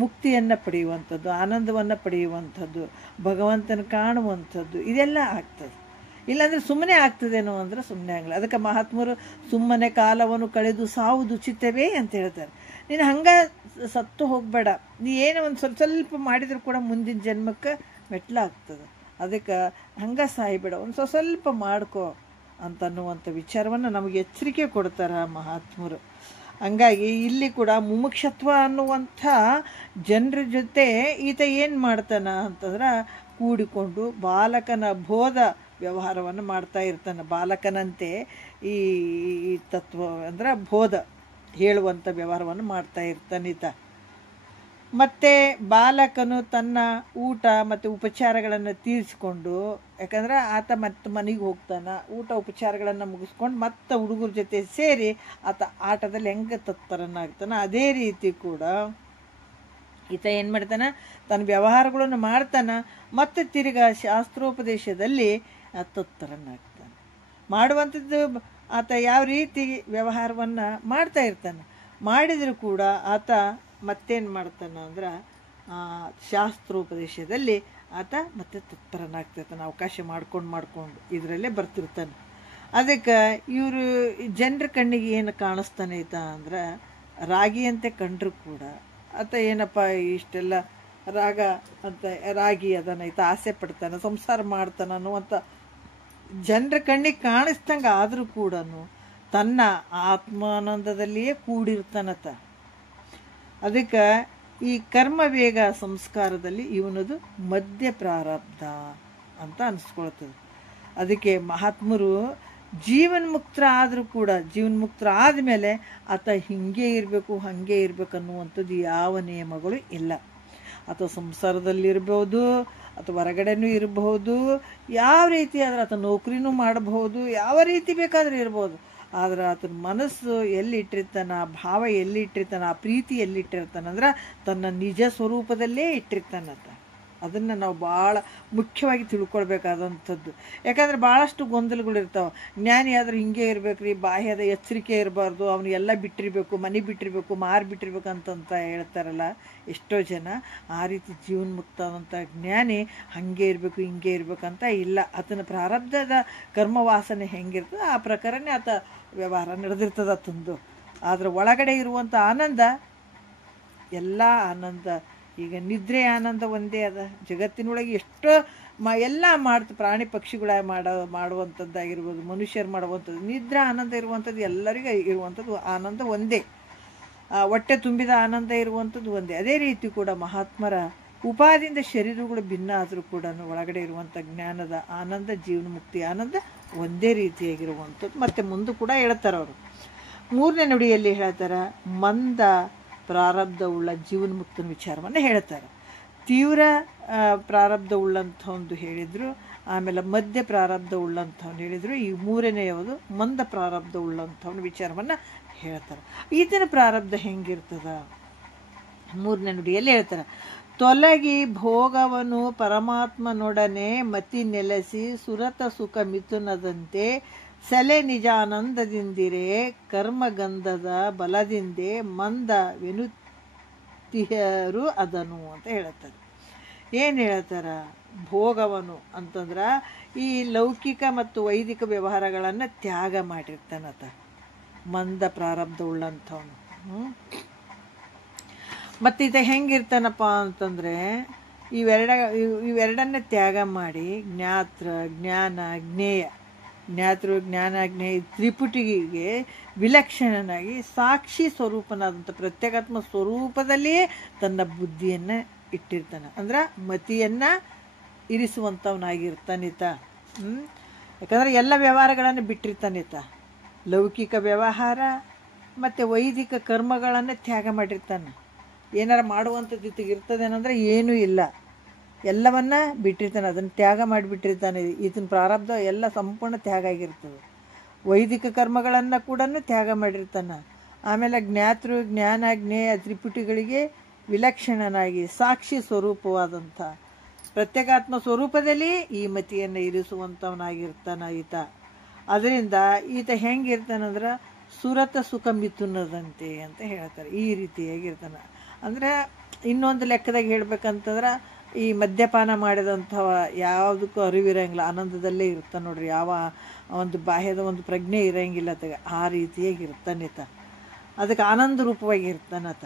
ಮುಕ್ತಿಯನ್ನು ಪಡೆಯುವಂಥದ್ದು, ಆನಂದವನ್ನು ಪಡೆಯುವಂಥದ್ದು, ಭಗವಂತನ ಕಾಣುವಂಥದ್ದು ಇದೆಲ್ಲ ಆಗ್ತದೆ. ಇಲ್ಲಾಂದರೆ ಸುಮ್ಮನೆ ಆಗ್ತದೇನೋ ಅಂದರೆ ಸುಮ್ಮನೆ ಆಗಲ್ಲ. ಅದಕ್ಕೆ ಮಹಾತ್ಮರು ಸುಮ್ಮನೆ ಕಾಲವನ್ನು ಕಳೆದು ಸಾವುದು ಚಿತ್ತವೇ ಅಂತ ಹೇಳ್ತಾರೆ. ನೀನು ಹಂಗೆ ಸತ್ತು ಹೋಗಬೇಡ, ನೀ ಏನೋ ಒಂದು ಸ್ವಲ್ಪ ಮಾಡಿದರೂ ಕೂಡ ಮುಂದಿನ ಜನ್ಮಕ್ಕೆ ಮೆಟ್ಲಾಗ್ತದೆ. ಅದಕ್ಕೆ ಹಂಗೆ ಸಾಯಬೇಡ, ಒಂದು ಸ್ವಲ್ಪ ಮಾಡ್ಕೋ ಅಂತನ್ನುವಂಥ ವಿಚಾರವನ್ನು ನಮಗೆ ಎಚ್ಚರಿಕೆ ಕೊಡ್ತಾರೆ ಮಹಾತ್ಮರು. ಹಂಗಾಗಿ ಇಲ್ಲಿ ಕೂಡ ಮುಮುಕ್ಷತ್ವ ಅನ್ನುವಂಥ ಜನರ ಜೊತೆ ಈತ ಏನು ಮಾಡ್ತಾನೆ ಅಂತಂದ್ರೆ ಕೂಡಿಕೊಂಡು ಬಾಲಕನ ಬೋಧ ವ್ಯವಹಾರವನ್ನು ಮಾಡ್ತಾ ಇರ್ತಾನೆ. ಬಾಲಕನಂತೆ ಈ ತತ್ವ ಅಂದರೆ ಬೋಧ ಹೇಳುವಂಥ ವ್ಯವಹಾರವನ್ನು ಮಾಡ್ತಾ ಇರ್ತಾನೆ ಈತ. ಮತ್ತು ಬಾಲಕನು ತನ್ನ ಊಟ ಮತ್ತು ಉಪಚಾರಗಳನ್ನು ತೀರಿಸ್ಕೊಂಡು, ಯಾಕಂದ್ರೆ ಆತ ಮತ್ತೆ ಮನೆಗೆ ಹೋಗ್ತಾನೆ, ಊಟ ಉಪಚಾರಗಳನ್ನು ಮುಗಿಸ್ಕೊಂಡು ಮತ್ತೆ ಹುಡುಗರ ಜೊತೆ ಸೇರಿ ಆತ ಆಟದಲ್ಲಿ ಹೆಂಗೆ ತತ್ಪರನಾಗ್ತಾನೆ, ಅದೇ ರೀತಿ ಕೂಡ ಈತ ಏನು ಮಾಡ್ತಾನೆ? ತನ್ನ ವ್ಯವಹಾರಗಳನ್ನು ಮಾಡ್ತಾನೆ, ಮತ್ತು ತಿರ್ಗಾ ಶಾಸ್ತ್ರೋಪದೇಶದಲ್ಲಿ ತತ್ಪರನಾಗ್ತಾನೆ. ಮಾಡುವಂಥದ್ದು ಆತ ಯಾವ ರೀತಿ ವ್ಯವಹಾರವನ್ನು ಮಾಡ್ತಾ ಇರ್ತಾನೆ, ಮಾಡಿದರೂ ಕೂಡ ಆತ ಮತ್ತೇನು ಮಾಡ್ತಾನೆ ಅಂದ್ರೆ ಶಾಸ್ತ್ರೋಪದೇಶದಲ್ಲಿ ಆತ ಮತ್ತೆ ತತ್ಪರನಾಗ್ತಿರ್ತಾನೆ. ಅವಕಾಶ ಮಾಡ್ಕೊಂಡು ಇದರಲ್ಲೇ ಬರ್ತಿರ್ತಾನೆ. ಅದಕ್ಕೆ ಇವರು ಜನರ ಕಣ್ಣಿಗೆ ಏನು ಕಾಣಿಸ್ತಾನೆ ಈತ ಅಂದ್ರೆ ರಾಗಿಯಂತೆ ಕಂಡ್ರು ಕೂಡ ಆತ ಏನಪ್ಪ ಇಷ್ಟೆಲ್ಲ ರಾಗ ಅಂತ ರಾಗಿ ಅದನ್ನು ಈತ ಆಸೆ ಪಡ್ತಾನೆ, ಸಂಸಾರ ಮಾಡ್ತಾನೆ ಅನ್ನುವಂಥ ಜನರ ಕಣ್ಣಿಗೆ ಕಾಣಿಸ್ದಂಗೆ ಆದರೂ ಕೂಡ ತನ್ನ ಆತ್ಮಾನಂದದಲ್ಲಿಯೇ ಕೂಡಿರ್ತಾನತ. ಅದಕ್ಕೆ ಈ ಕರ್ಮವೇಗ ಸಂಸ್ಕಾರದಲ್ಲಿ ಇವನದು ಮಧ್ಯ ಪ್ರಾರಬ್ಧ ಅಂತ ಅನಿಸ್ಕೊಳ್ತದೆ. ಅದಕ್ಕೆ ಮಹಾತ್ಮರು ಜೀವನ್ಮುಕ್ತರ ಆದರೂ ಕೂಡ ಜೀವನ್ಮುಕ್ತರ ಆದಮೇಲೆ ಆತ ಹಿಂಗೆ ಇರಬೇಕು ಹಾಗೆ ಇರಬೇಕು ಅನ್ನುವಂಥದ್ದು ಯಾವ ನಿಯಮಗಳು ಇಲ್ಲ. ಅಥವಾ ಸಂಸಾರದಲ್ಲಿರ್ಬೋದು ಅಥವಾ ಹೊರಗಡೆನೂ ಇರಬಹುದು, ಯಾವ ರೀತಿ ಆದರೆ ಆತ ನೌಕರಿನೂ ಮಾಡಬಹುದು, ಯಾವ ರೀತಿ ಬೇಕಾದರೂ ಇರ್ಬೋದು. ಆದರೆ ಆತನ ಮನಸ್ಸು ಎಲ್ಲಿಟ್ಟಿರ್ತಾನೆ, ಆ ಭಾವ ಎಲ್ಲಿಟ್ಟಿರ್ತಾನೆ, ಆ ಪ್ರೀತಿ ಎಲ್ಲಿಟ್ಟಿರ್ತಾನಂದ್ರೆ ತನ್ನ ನಿಜ ಸ್ವರೂಪದಲ್ಲೇ ಇಟ್ಟಿರ್ತಾನಂತ. ಅದನ್ನು ನಾವು ಭಾಳ ಮುಖ್ಯವಾಗಿ ತಿಳ್ಕೊಳ್ಬೇಕಾದಂಥದ್ದು. ಯಾಕಂದರೆ ಭಾಳಷ್ಟು ಗೊಂದಲಗಳಿರ್ತಾವೆ. ಜ್ಞಾನಿ ಆದರೂ ಹಿಂಗೆ ಇರಬೇಕು ರೀ, ಬಾಹ್ಯದ ಎಚ್ಚರಿಕೆ ಇರಬಾರ್ದು, ಅವನು ಎಲ್ಲ ಬಿಟ್ಟಿರಬೇಕು, ಮನೆ ಬಿಟ್ಟಿರಬೇಕು, ಮಾರಿಬಿಟ್ಟಿರ್ಬೇಕು ಅಂತಂತ ಹೇಳ್ತಾರಲ್ಲ ಎಷ್ಟೋ ಜನ. ಆ ರೀತಿ ಜೀವನ್ಮುಕ್ತ ಆದಂಥ ಜ್ಞಾನಿ ಹಾಗೆ ಇರಬೇಕು ಹಿಂಗೆ ಇರಬೇಕಂತ ಇಲ್ಲ. ಆತನ ಪ್ರಾರಬ್ಧದ ಕರ್ಮವಾಸನೆ ಹೆಂಗಿರ್ತದೆ ಆ ಪ್ರಕಾರನೇ ಆತ ವ್ಯವಹಾರ ನಡೆದಿರ್ತದೆ ಆತಂದು. ಆದರೆ ಒಳಗಡೆ ಇರುವಂಥ ಆನಂದ ಎಲ್ಲ ಆನಂದ. ಈಗ ನಿದ್ರೆ ಆನಂದ ಒಂದೇ ಅದ. ಜಗತ್ತಿನೊಳಗೆ ಎಷ್ಟೋ ಎಲ್ಲ ಪ್ರಾಣಿ ಪಕ್ಷಿಗಳ ಮಾಡುವಂಥದ್ದಾಗಿರ್ಬೋದು, ಮನುಷ್ಯರು ಮಾಡುವಂಥದ್ದು, ನಿದ್ರಾ ಆನಂದ ಇರುವಂಥದ್ದು ಎಲ್ಲರಿಗೂ ಇರುವಂಥದ್ದು ಆನಂದ ಒಂದೇ. ಹೊಟ್ಟೆ ತುಂಬಿದ ಆನಂದ ಇರುವಂಥದ್ದು ಒಂದೇ. ಅದೇ ರೀತಿ ಕೂಡ ಮಹಾತ್ಮರ ಉಪಾದಿಯಿಂದ ಶರೀರಗಳು ಭಿನ್ನ ಆದರೂ ಕೂಡ ಒಳಗಡೆ ಇರುವಂಥ ಜ್ಞಾನದ ಆನಂದ, ಜೀವನ ಮುಕ್ತಿ ಆನಂದ ಒಂದೇ ರೀತಿಯಾಗಿರುವಂಥದ್ದು. ಮತ್ತು ಮುಂದೆ ಕೂಡ ಹೇಳ್ತಾರೆ ಅವರು. 3ನೇ ನುಡಿಯಲ್ಲಿ ಹೇಳ್ತಾರೆ, ಮಂದ ಪ್ರಾರಬ್ಧವುಳ್ಳ ಜೀವನ್ಮುಕ್ತನ ವಿಚಾರವನ್ನು ಹೇಳ್ತಾರೆ. ತೀವ್ರ ಪ್ರಾರಬ್ಧ ಉಳ್ಳಂಥವೊಂದು ಹೇಳಿದರು, ಆಮೇಲೆ ಮಧ್ಯ ಪ್ರಾರಬ್ಧ ಉಳ್ಳಂಥವ್ನು ಹೇಳಿದರು, ಈ ಮೂರನೆಯವುದು ಮಂದ ಪ್ರಾರಬ್ಧ ಉಳ್ಳಂಥವನ ವಿಚಾರವನ್ನು ಹೇಳ್ತಾರೆ. ಈತನ ಪ್ರಾರಬ್ಧ ಹೆಂಗಿರ್ತದ ಮೂರನೇ ನುಡಿಯಲ್ಲಿ ಹೇಳ್ತಾರೆ. ತೊಲಗಿ ಭೋಗವನು ಪರಮಾತ್ಮನೊಡನೆ ಮತಿ ನೆಲೆಸಿ ಸುರತ ಸುಖ ಮಿಥುನದಂತೆ ಸೆಲೆ ನಿಜಾನಂದದಿಂದಿರೆ ಕರ್ಮಗಂಧದ ಬಲದಿಂದೆ ಮಂದ ವೆನುತಿಹರು ಅದನು ಅಂತ ಹೇಳ್ತಾರೆ. ಏನು ಹೇಳ್ತಾರ? ಭೋಗವನು ಅಂತಂದ್ರೆ ಈ ಲೌಕಿಕ ಮತ್ತು ವೈದಿಕ ವ್ಯವಹಾರಗಳನ್ನು ತ್ಯಾಗ ಮಾಡಿರ್ತಾನತ ಮಂದ ಪ್ರಾರಬ್ಧ ಉಳ್ಳಂಥವನು. ಮತ್ತು ಈತ ಹೆಂಗಿರ್ತಾನಪ್ಪ ಅಂತಂದರೆ ಇವೆರಡನ್ನ ತ್ಯಾಗ ಮಾಡಿ ಜ್ಞಾತೃ ಜ್ಞಾನ ಜ್ಞೇಯ ಜ್ಞಾತೃ ಜ್ಞಾನ ಜ್ಞೇಯ ತ್ರಿಪುಟಿಗೆ ವಿಲಕ್ಷಣನಾಗಿ ಸಾಕ್ಷಿ ಸ್ವರೂಪನಾದಂಥ ಪ್ರತ್ಯೇಕಾತ್ಮ ಸ್ವರೂಪದಲ್ಲಿಯೇ ತನ್ನ ಬುದ್ಧಿಯನ್ನು ಇಟ್ಟಿರ್ತಾನೆ. ಅಂದ್ರೆ ಮತಿಯನ್ನು ಇರಿಸುವಂಥವನಾಗಿರ್ತಾನಿತ. ಯಾಕಂದರೆ ಎಲ್ಲ ವ್ಯವಹಾರಗಳನ್ನು ಬಿಟ್ಟಿರ್ತಾನಿತ. ಲೌಕಿಕ ವ್ಯವಹಾರ ಮತ್ತು ವೈದಿಕ ಕರ್ಮಗಳನ್ನು ತ್ಯಾಗ ಮಾಡಿರ್ತಾನೆ. ಏನಾರು ಮಾಡುವಂಥದ್ದು ಇರ್ತದೇನಂದ್ರೆ ಏನೂ ಇಲ್ಲ, ಎಲ್ಲವನ್ನ ಬಿಟ್ಟಿರ್ತಾನೆ, ಅದನ್ನು ತ್ಯಾಗ ಮಾಡಿಬಿಟ್ಟಿರ್ತಾನೆ. ಈತನ ಪ್ರಾರಬ್ಧ ಎಲ್ಲ ಸಂಪೂರ್ಣ ತ್ಯಾಗ ಆಗಿರ್ತದೆ. ವೈದಿಕ ಕರ್ಮಗಳನ್ನು ಕೂಡ ತ್ಯಾಗ ಮಾಡಿರ್ತಾನೆ. ಆಮೇಲೆ ಜ್ಞಾತೃ ಜ್ಞಾನ ಜ್ಞೇಯ ತ್ರಿಪುಟಿಗಳಿಗೆ ವಿಲಕ್ಷಣನಾಗಿ ಸಾಕ್ಷಿ ಸ್ವರೂಪವಾದಂಥ ಪ್ರತ್ಯೇಕಾತ್ಮ ಸ್ವರೂಪದಲ್ಲಿ ಈ ಮತಿಯನ್ನು ಇರಿಸುವಂಥವನಾಗಿರ್ತಾನ ಈತ. ಅದರಿಂದ ಈತ ಹೆಂಗಿರ್ತಾನಂದ್ರೆ ಸುರತ ಸುಖ ಮಿಥುನದಂತೆ ಅಂತ ಹೇಳ್ತಾರೆ. ಈ ರೀತಿಯಾಗಿರ್ತಾನೆ. ಅಂದರೆ ಇನ್ನೊಂದು ಲೆಕ್ಕದಾಗ ಹೇಳ್ಬೇಕಂತಂದ್ರೆ ಈ ಮದ್ಯಪಾನ ಮಾಡಿದಂಥವ ಯಾವುದಕ್ಕೂ ಅರಿವಿರಂಗಿಲ್ಲ, ಆನಂದದಲ್ಲೇ ಇರ್ತಾನೆ ನೋಡ್ರಿ. ಯಾವ ಒಂದು ಬಾಹ್ಯದ ಒಂದು ಪ್ರಜ್ಞೆ ಇರೋಂಗಿಲ್ಲ ಆತಗೆ. ಆ ರೀತಿಯಾಗಿ ಇರ್ತಾನಿತ. ಅದಕ್ಕೆ ಆನಂದ ರೂಪವಾಗಿ ಇರ್ತಾನತ.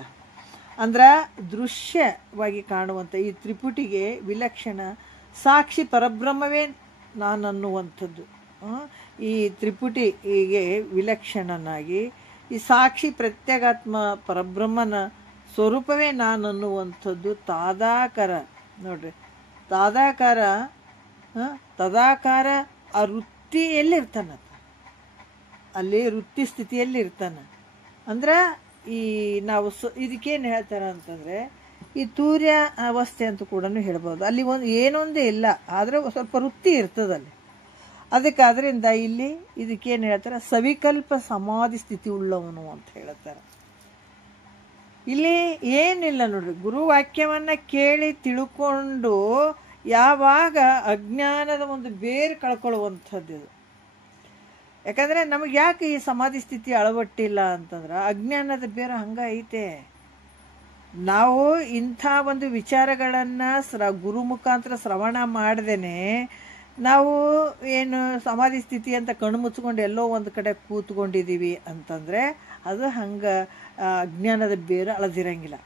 ಅಂದ್ರೆ ದೃಶ್ಯವಾಗಿ ಕಾಣುವಂಥ ಈ ತ್ರಿಪುಟಿಗೆ ವಿಲಕ್ಷಣ ಸಾಕ್ಷಿ ಪರಬ್ರಹ್ಮವೇ ನಾನನ್ನುವಂಥದ್ದು. ಈ ತ್ರಿಪುಟಿಗೆ ವಿಲಕ್ಷಣನಾಗಿ ಈ ಸಾಕ್ಷಿ ಪ್ರತ್ಯೇಗಾತ್ಮ ಪರಬ್ರಹ್ಮನ ಸ್ವರೂಪವೇ ನಾನನ್ನುವಂಥದ್ದು ತಾದಾಕಾರ ನೋಡ್ರಿ. ತದಾಕಾರ ಆ ವೃತ್ತಿಯಲ್ಲಿ ಇರ್ತಾನ, ಅಲ್ಲಿ ವೃತ್ತಿ ಸ್ಥಿತಿಯಲ್ಲಿ ಇರ್ತಾನೆ. ಅಂದ್ರೆ ಈ ನಾವು ಇದಕ್ಕೇನು ಹೇಳ್ತಾರೆ ಅಂತಂದರೆ ಈ ತೂರ್ಯ ಅವಸ್ಥೆ ಅಂತ ಕೂಡ ಹೇಳ್ಬೋದು. ಅಲ್ಲಿ ಏನೊಂದೇ ಇಲ್ಲ, ಆದರೆ ಸ್ವಲ್ಪ ವೃತ್ತಿ ಇರ್ತದಲ್ಲಿ. ಅದಕ್ಕೆ ಅದರಿಂದ ಇಲ್ಲಿ ಇದಕ್ಕೇನು ಹೇಳ್ತಾರೆ? ಸವಿಕಲ್ಪ ಸಮಾಧಿ ಸ್ಥಿತಿ ಉಳ್ಳವನು ಅಂತ ಹೇಳ್ತಾರೆ. ಇಲ್ಲಿ ಏನಿಲ್ಲ ನೋಡ್ರಿ, ಗುರುವಾಕ್ಯವನ್ನು ಕೇಳಿ ತಿಳ್ಕೊಂಡು ಯಾವಾಗ ಅಜ್ಞಾನದ ಒಂದು ಬೇರು ಕಳ್ಕೊಳ್ಳುವಂಥದ್ದು ಇದು. ಯಾಕಂದರೆ ನಮಗೆ ಯಾಕೆ ಈ ಸಮಾಧಿ ಸ್ಥಿತಿ ಅಳವಟ್ಟಿಲ್ಲ ಅಂತಂದ್ರೆ ಅಜ್ಞಾನದ ಬೇರು ಹಂಗೆ ಐತೆ. ನಾವು ಇಂಥ ಒಂದು ವಿಚಾರಗಳನ್ನು ಗುರು ಮುಖಾಂತರ ಶ್ರವಣ ಮಾಡ್ದೇನೆ ನಾವು ಏನು ಸಮಾಧಿ ಸ್ಥಿತಿ ಅಂತ ಕಣ್ಣು ಮುಚ್ಕೊಂಡು ಎಲ್ಲೋ ಒಂದು ಕಡೆ ಕೂತ್ಕೊಂಡಿದ್ದೀವಿ ಅಂತಂದರೆ ಅದು ಹಂಗೆ ಅಜ್ಞಾನದ ಬೇರು ಅಳದಿರಂಗಿಲ್ಲ.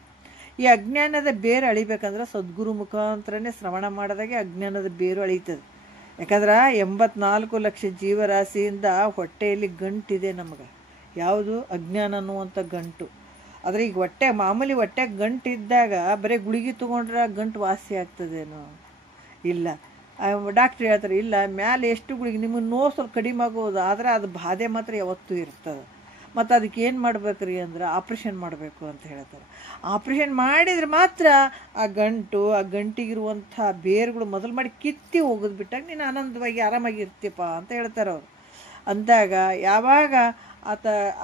ಈ ಅಜ್ಞಾನದ ಬೇರು ಅಳಿಬೇಕಂದ್ರೆ ಸದ್ಗುರು ಮುಖಾಂತರನೇ ಶ್ರವಣ ಮಾಡಿದಾಗೆ ಅಜ್ಞಾನದ ಬೇರು ಅಳೀತದೆ. ಯಾಕಂದ್ರೆ 84 ಲಕ್ಷ ಜೀವರಾಶಿಯಿಂದ ಹೊಟ್ಟೆಯಲ್ಲಿ ಗಂಟಿದೆ ನಮಗೆ. ಯಾವುದು? ಅಜ್ಞಾನ ಅನ್ನುವಂಥ ಗಂಟು. ಆದರೆ ಈಗ ಮಾಮೂಲಿ ಹೊಟ್ಟೆಗೆ ಗಂಟು ಇದ್ದಾಗ ಬರೀ ಗುಳಿಗೆ ತೊಗೊಂಡ್ರೆ ಗಂಟು ವಾಸಿ ಆಗ್ತದೇನೋ? ಇಲ್ಲ. ಡಾಕ್ಟ್ರ್ ಹೇಳ್ತಾರೆ ಇಲ್ಲ, ಮ್ಯಾಲೆ ಎಷ್ಟು ಗುಳಿಗೆ ನಿಮಗೆ ನೋವು ಸ್ವಲ್ಪ ಕಡಿಮೆ ಆಗೋದು, ಆದರೆ ಅದು ಬಾಧೆ ಮಾತ್ರ ಯಾವತ್ತೂ ಇರ್ತದೆ. ಮತ್ತು ಅದಕ್ಕೆ ಏನು ಮಾಡ್ಬೇಕ್ರಿ ಅಂದ್ರೆ ಆಪ್ರೇಷನ್ ಮಾಡಬೇಕು ಅಂತ ಹೇಳ್ತಾರೆ. ಆಪ್ರೇಷನ್ ಮಾಡಿದರೆ ಮಾತ್ರ ಆ ಗಂಟಿಗಿರುವಂಥ ಬೇರುಗಳು ಮೊದಲು ಮಾಡಿ ಕಿತ್ತಿ ಹೋಗೋದು ಬಿಟ್ಟಾಗ ನೀನು ಆನಂದವಾಗಿ ಆರಾಮಾಗಿ ಇರ್ತೀಯಪ್ಪ ಅಂತ ಹೇಳ್ತಾರೆ ಅವರು. ಅಂದಾಗ ಯಾವಾಗ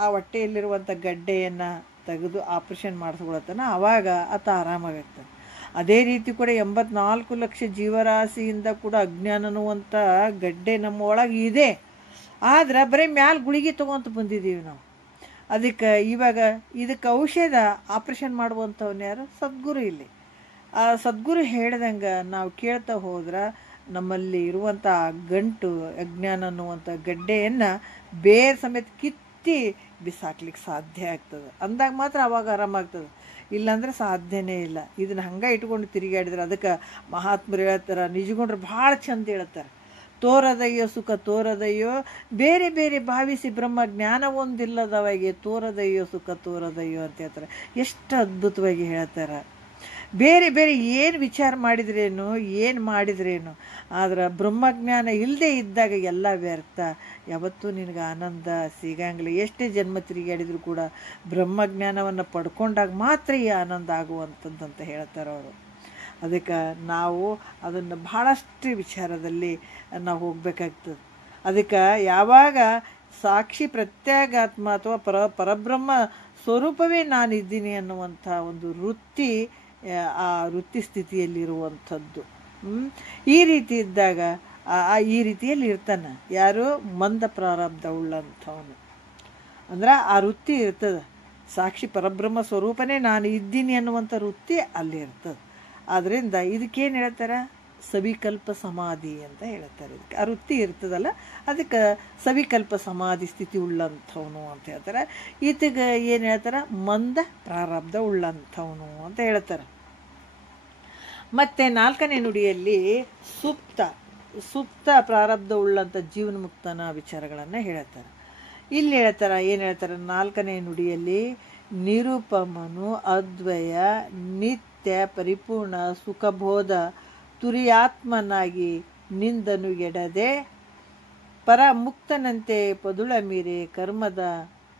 ಆ ಹೊಟ್ಟೆಯಲ್ಲಿರುವಂಥ ಗಡ್ಡೆಯನ್ನು ತೆಗೆದು ಆಪ್ರೇಷನ್ ಮಾಡಿಸ್ಕೊಳತ್ತಾನ ಆವಾಗ ಆತ ಆರಾಮಾಗಿರ್ತಾನೆ. ಅದೇ ರೀತಿ ಕೂಡ 84 ಲಕ್ಷ ಜೀವರಾಶಿಯಿಂದ ಕೂಡ ಅಜ್ಞಾನ ಅನ್ನುವಂಥ ಗಡ್ಡೆ ನಮ್ಮ ಒಳಗೆ ಇದೆ. ಆದ್ರೆ ಬರೀ ಮ್ಯಾಲೆ ಗುಳಿಗೆ ತೊಗೊಂತ ಬಂದಿದ್ದೀವಿ ನಾವು. ಅದಕ್ಕೆ ಇವಾಗ ಇದಕ್ಕೆ ಔಷಧ ಆಪ್ರೇಷನ್ ಮಾಡುವಂಥವ್ನು ಯಾರು? ಸದ್ಗುರು. ಇಲ್ಲಿ ಆ ಸದ್ಗುರು ಹೇಳ್ದಂಗೆ ನಾವು ಕೇಳ್ತಾ ಹೋದ್ರೆ ನಮ್ಮಲ್ಲಿ ಇರುವಂಥ ಗಂಟು ಅಜ್ಞಾನ ಅನ್ನುವಂಥ ಗಡ್ಡೆಯನ್ನು ಬೇರೆ ಸಮೇತ ಕಿತ್ತಿ ಬಿಸಾಕ್ಲಿಕ್ಕೆ ಸಾಧ್ಯ ಆಗ್ತದೆ. ಅಂದಾಗ ಮಾತ್ರ ಅವಾಗ ಆರಾಮಾಗ್ತದೆ, ಇಲ್ಲಾಂದ್ರೆ ಸಾಧ್ಯನೇ ಇಲ್ಲ. ಇದನ್ನು ಹಂಗೆ ಇಟ್ಕೊಂಡು ತಿರುಗಾಡಿದ್ರೆ ಅದಕ್ಕೆ ಮಹಾತ್ಮರು ಹೇಳ್ತಾರೆ, ನಿಜಗೊಂಡ್ರೆ ಭಾಳ ಚಂದ ಹೇಳ್ತಾರೆ. ತೋರದಯ್ಯೋ ಸುಖ ತೋರದಯ್ಯೋ ಬೇರೆ ಬೇರೆ ಭಾವಿಸಿ ಬ್ರಹ್ಮ ಜ್ಞಾನ ಒಂದಿಲ್ಲದವಾಗೆ ತೋರದಯ್ಯೋ ಸುಖ ತೋರದಯ್ಯೋ ಅಂತ ಹೇಳ್ತಾರೆ. ಎಷ್ಟು ಅದ್ಭುತವಾಗಿ ಹೇಳ್ತಾರೆ. ಬೇರೆ ಬೇರೆ ಏನು ವಿಚಾರ ಮಾಡಿದ್ರೇನು, ಏನು ಮಾಡಿದ್ರೇನು, ಆದ್ರೆ ಬ್ರಹ್ಮಜ್ಞಾನ ಇಲ್ಲದೆ ಇದ್ದಾಗ ಎಲ್ಲ ವ್ಯರ್ಥ. ಯಾವತ್ತೂ ನಿನಗೆ ಆನಂದ ಸಿಗಂಗಿಲ್ಲ. ಎಷ್ಟೇ ಜನ್ಮ ತಿರುಗಾಡಿದ್ರು ಕೂಡ ಬ್ರಹ್ಮಜ್ಞಾನವನ್ನು ಪಡ್ಕೊಂಡಾಗ ಮಾತ್ರ ಈ ಆನಂದ ಆಗುವಂಥದ್ದಂತ ಹೇಳ್ತಾರೆ ಅವರು. ಅದಕ್ಕೆ ನಾವು ಅದನ್ನು ಭಾಳಷ್ಟು ವಿಚಾರದಲ್ಲಿ ನಾವು ಹೋಗ್ಬೇಕಾಗ್ತದೆ. ಅದಕ್ಕೆ ಯಾವಾಗ ಸಾಕ್ಷಿ ಪ್ರತ್ಯೇಗಾತ್ಮ ಅಥವಾ ಪರಬ್ರಹ್ಮ ಸ್ವರೂಪವೇ ನಾನಿದ್ದೀನಿ ಅನ್ನುವಂಥ ಒಂದು ವೃತ್ತಿ, ಆ ವೃತ್ತಿ ಸ್ಥಿತಿಯಲ್ಲಿರುವಂಥದ್ದು. ಈ ರೀತಿ ಇದ್ದಾಗ ಈ ರೀತಿಯಲ್ಲಿ ಇರ್ತಾನೆ ಯಾರು? ಮಂದ ಪ್ರಾರಬ್ಧ ಉಳ್ಳಂಥವನು. ಅಂದ್ರೆ ಆ ವೃತ್ತಿ ಇರ್ತದೆ. ಸಾಕ್ಷಿ ಪರಬ್ರಹ್ಮ ಸ್ವರೂಪನೇ ನಾನು ಇದ್ದೀನಿ ಅನ್ನುವಂಥ ವೃತ್ತಿ ಅಲ್ಲಿ ಇರ್ತದೆ. ಆದ್ದರಿಂದ ಇದಕ್ಕೇನು ಹೇಳ್ತಾರೆ? ಸವಿಕಲ್ಪ ಸಮಾಧಿ ಅಂತ ಹೇಳ್ತಾರೆ. ಇದಕ್ಕೆ ಆ ವೃತ್ತಿ ಇರ್ತದಲ್ಲ, ಅದಕ್ಕೆ ಸವಿಕಲ್ಪ ಸಮಾಧಿ ಸ್ಥಿತಿ ಉಳ್ಳಂಥವನು ಅಂತ ಹೇಳ್ತಾರೆ. ಈತಗೆ ಏನು ಹೇಳ್ತಾರೆ? ಮಂದ ಪ್ರಾರಬ್ಧ ಉಳ್ಳಂಥವನು ಅಂತ ಹೇಳ್ತಾರೆ. ಮತ್ತು 4ನೇ ನುಡಿಯಲ್ಲಿ ಸುಪ್ತ ಪ್ರಾರಬ್ಧ ಉಳ್ಳಂಥ ಜೀವನ್ಮುಕ್ತನ ವಿಚಾರಗಳನ್ನು ಹೇಳ್ತಾರೆ. ಇಲ್ಲಿ ಹೇಳ್ತಾರೆ, ಏನು ಹೇಳ್ತಾರೆ? 4ನೇ ನುಡಿಯಲ್ಲಿ ನಿರುಪಮನು ಅದ್ವಯ ನಿತ್ಯ ಪರಿಪೂರ್ಣ ಸುಖಬೋಧ ತುರಿಯಾತ್ಮನಾಗಿ ನಿಂದನು ಎಡದೆ ಪರಮುಕ್ತನಂತೆ ಪದುಳ ಮೀರೆ ಕರ್ಮದ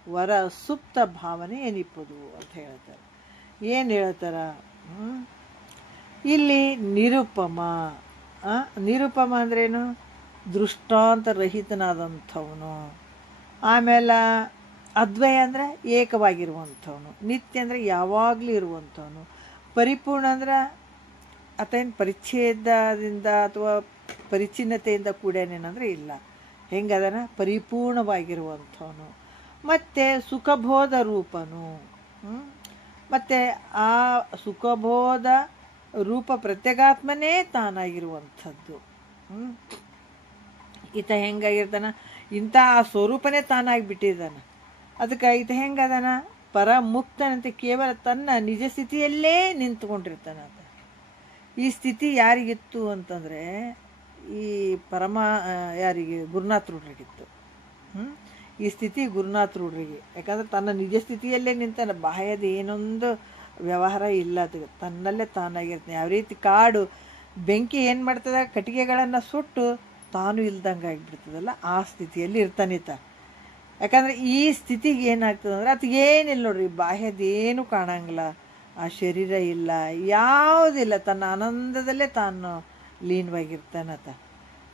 ವರ ಸುಪ್ತ ಭಾವನೆ ಎನಿಪುದು ಅಂತ ಹೇಳ್ತಾರೆ. ಏನು ಹೇಳ್ತಾರ ಇಲ್ಲಿ? ನಿರುಪಮ. ನಿರುಪಮ ಅಂದ್ರೇನು? ದೃಷ್ಟಾಂತ ರಹಿತನಾದಂಥವನು. ಆಮೇಲೆ ಅದ್ವಯ ಅಂದರೆ ಏಕವಾಗಿರುವಂಥವನು. ನಿತ್ಯ ಅಂದರೆ ಯಾವಾಗಲೂ ಇರುವಂಥವನು. ಪರಿಪೂರ್ಣ ಅಂದ್ರೆ ಆತೇನು ಪರಿಚ್ಛೇದದಿಂದ ಅಥವಾ ಪರಿಚ್ಛಿನ್ನತೆಯಿಂದ ಕೂಡೇನೇನಂದ್ರೆ ಇಲ್ಲ. ಹೆಂಗದನ? ಪರಿಪೂರ್ಣವಾಗಿರುವಂಥವನು. ಮತ್ತು ಸುಖಬೋಧ ರೂಪನು. ಮತ್ತು ಆ ಸುಖಬೋಧ ರೂಪ ಪ್ರತ್ಯೇಗಾತ್ಮನೇ ತಾನಾಗಿರುವಂಥದ್ದು. ಈತ ಹೆಂಗಾಗಿರ್ತಾನ? ಇಂಥ ಆ ಸ್ವರೂಪನೇ ತಾನಾಗಿಬಿಟ್ಟಿದ್ದಾನೆ. ಅದಕ್ಕೆ ಈತ ಹೆಂಗದಾನ? ಪರಮುಕ್ತನಂತೆ ಕೇವಲ ತನ್ನ ನಿಜ ಸ್ಥಿತಿಯಲ್ಲೇ ನಿಂತ್ಕೊಂಡಿರ್ತಾನೆ ಆತ. ಈ ಸ್ಥಿತಿ ಯಾರಿಗಿತ್ತು ಅಂತಂದರೆ ಈ ಯಾರಿಗೆ? ಗುರುನಾಥ ರೂಢರಿಗಿತ್ತು. ಈ ಸ್ಥಿತಿ ಗುರುನಾಥ ರೂಢರಿಗೆ. ಯಾಕಂದ್ರೆ ತನ್ನ ನಿಜ ಸ್ಥಿತಿಯಲ್ಲೇ ನಿಂತಾನೆ. ಬಾಹ್ಯದ ಏನೊಂದು ವ್ಯವಹಾರ ಇಲ್ಲ. ಅದಕ್ಕೆ ತನ್ನಲ್ಲೇ ತಾನಾಗಿರ್ತಾನೆ. ಯಾವ ರೀತಿ ಕಾಡು ಬೆಂಕಿ ಏನು ಮಾಡ್ತದೆ? ಕಟ್ಟಿಗೆಗಳನ್ನು ಸುಟ್ಟು ತಾನು ಇಲ್ದಂಗೆ ಆಗಿಬಿಡ್ತದಲ್ಲ, ಆ ಸ್ಥಿತಿಯಲ್ಲಿ ಇರ್ತಾನಿತ. ಯಾಕಂದರೆ ಈ ಸ್ಥಿತಿಗೆ ಏನಾಗ್ತದೆ ಅಂದರೆ ಅದು ಏನಿಲ್ಲ ನೋಡ್ರಿ, ಬಾಹ್ಯದೇನು ಕಾಣಂಗಿಲ್ಲ, ಆ ಶರೀರ ಇಲ್ಲ, ಯಾವುದಿಲ್ಲ, ತನ್ನ ಆನಂದದಲ್ಲೇ ತಾನು ಲೀನವಾಗಿರ್ತಾನತ.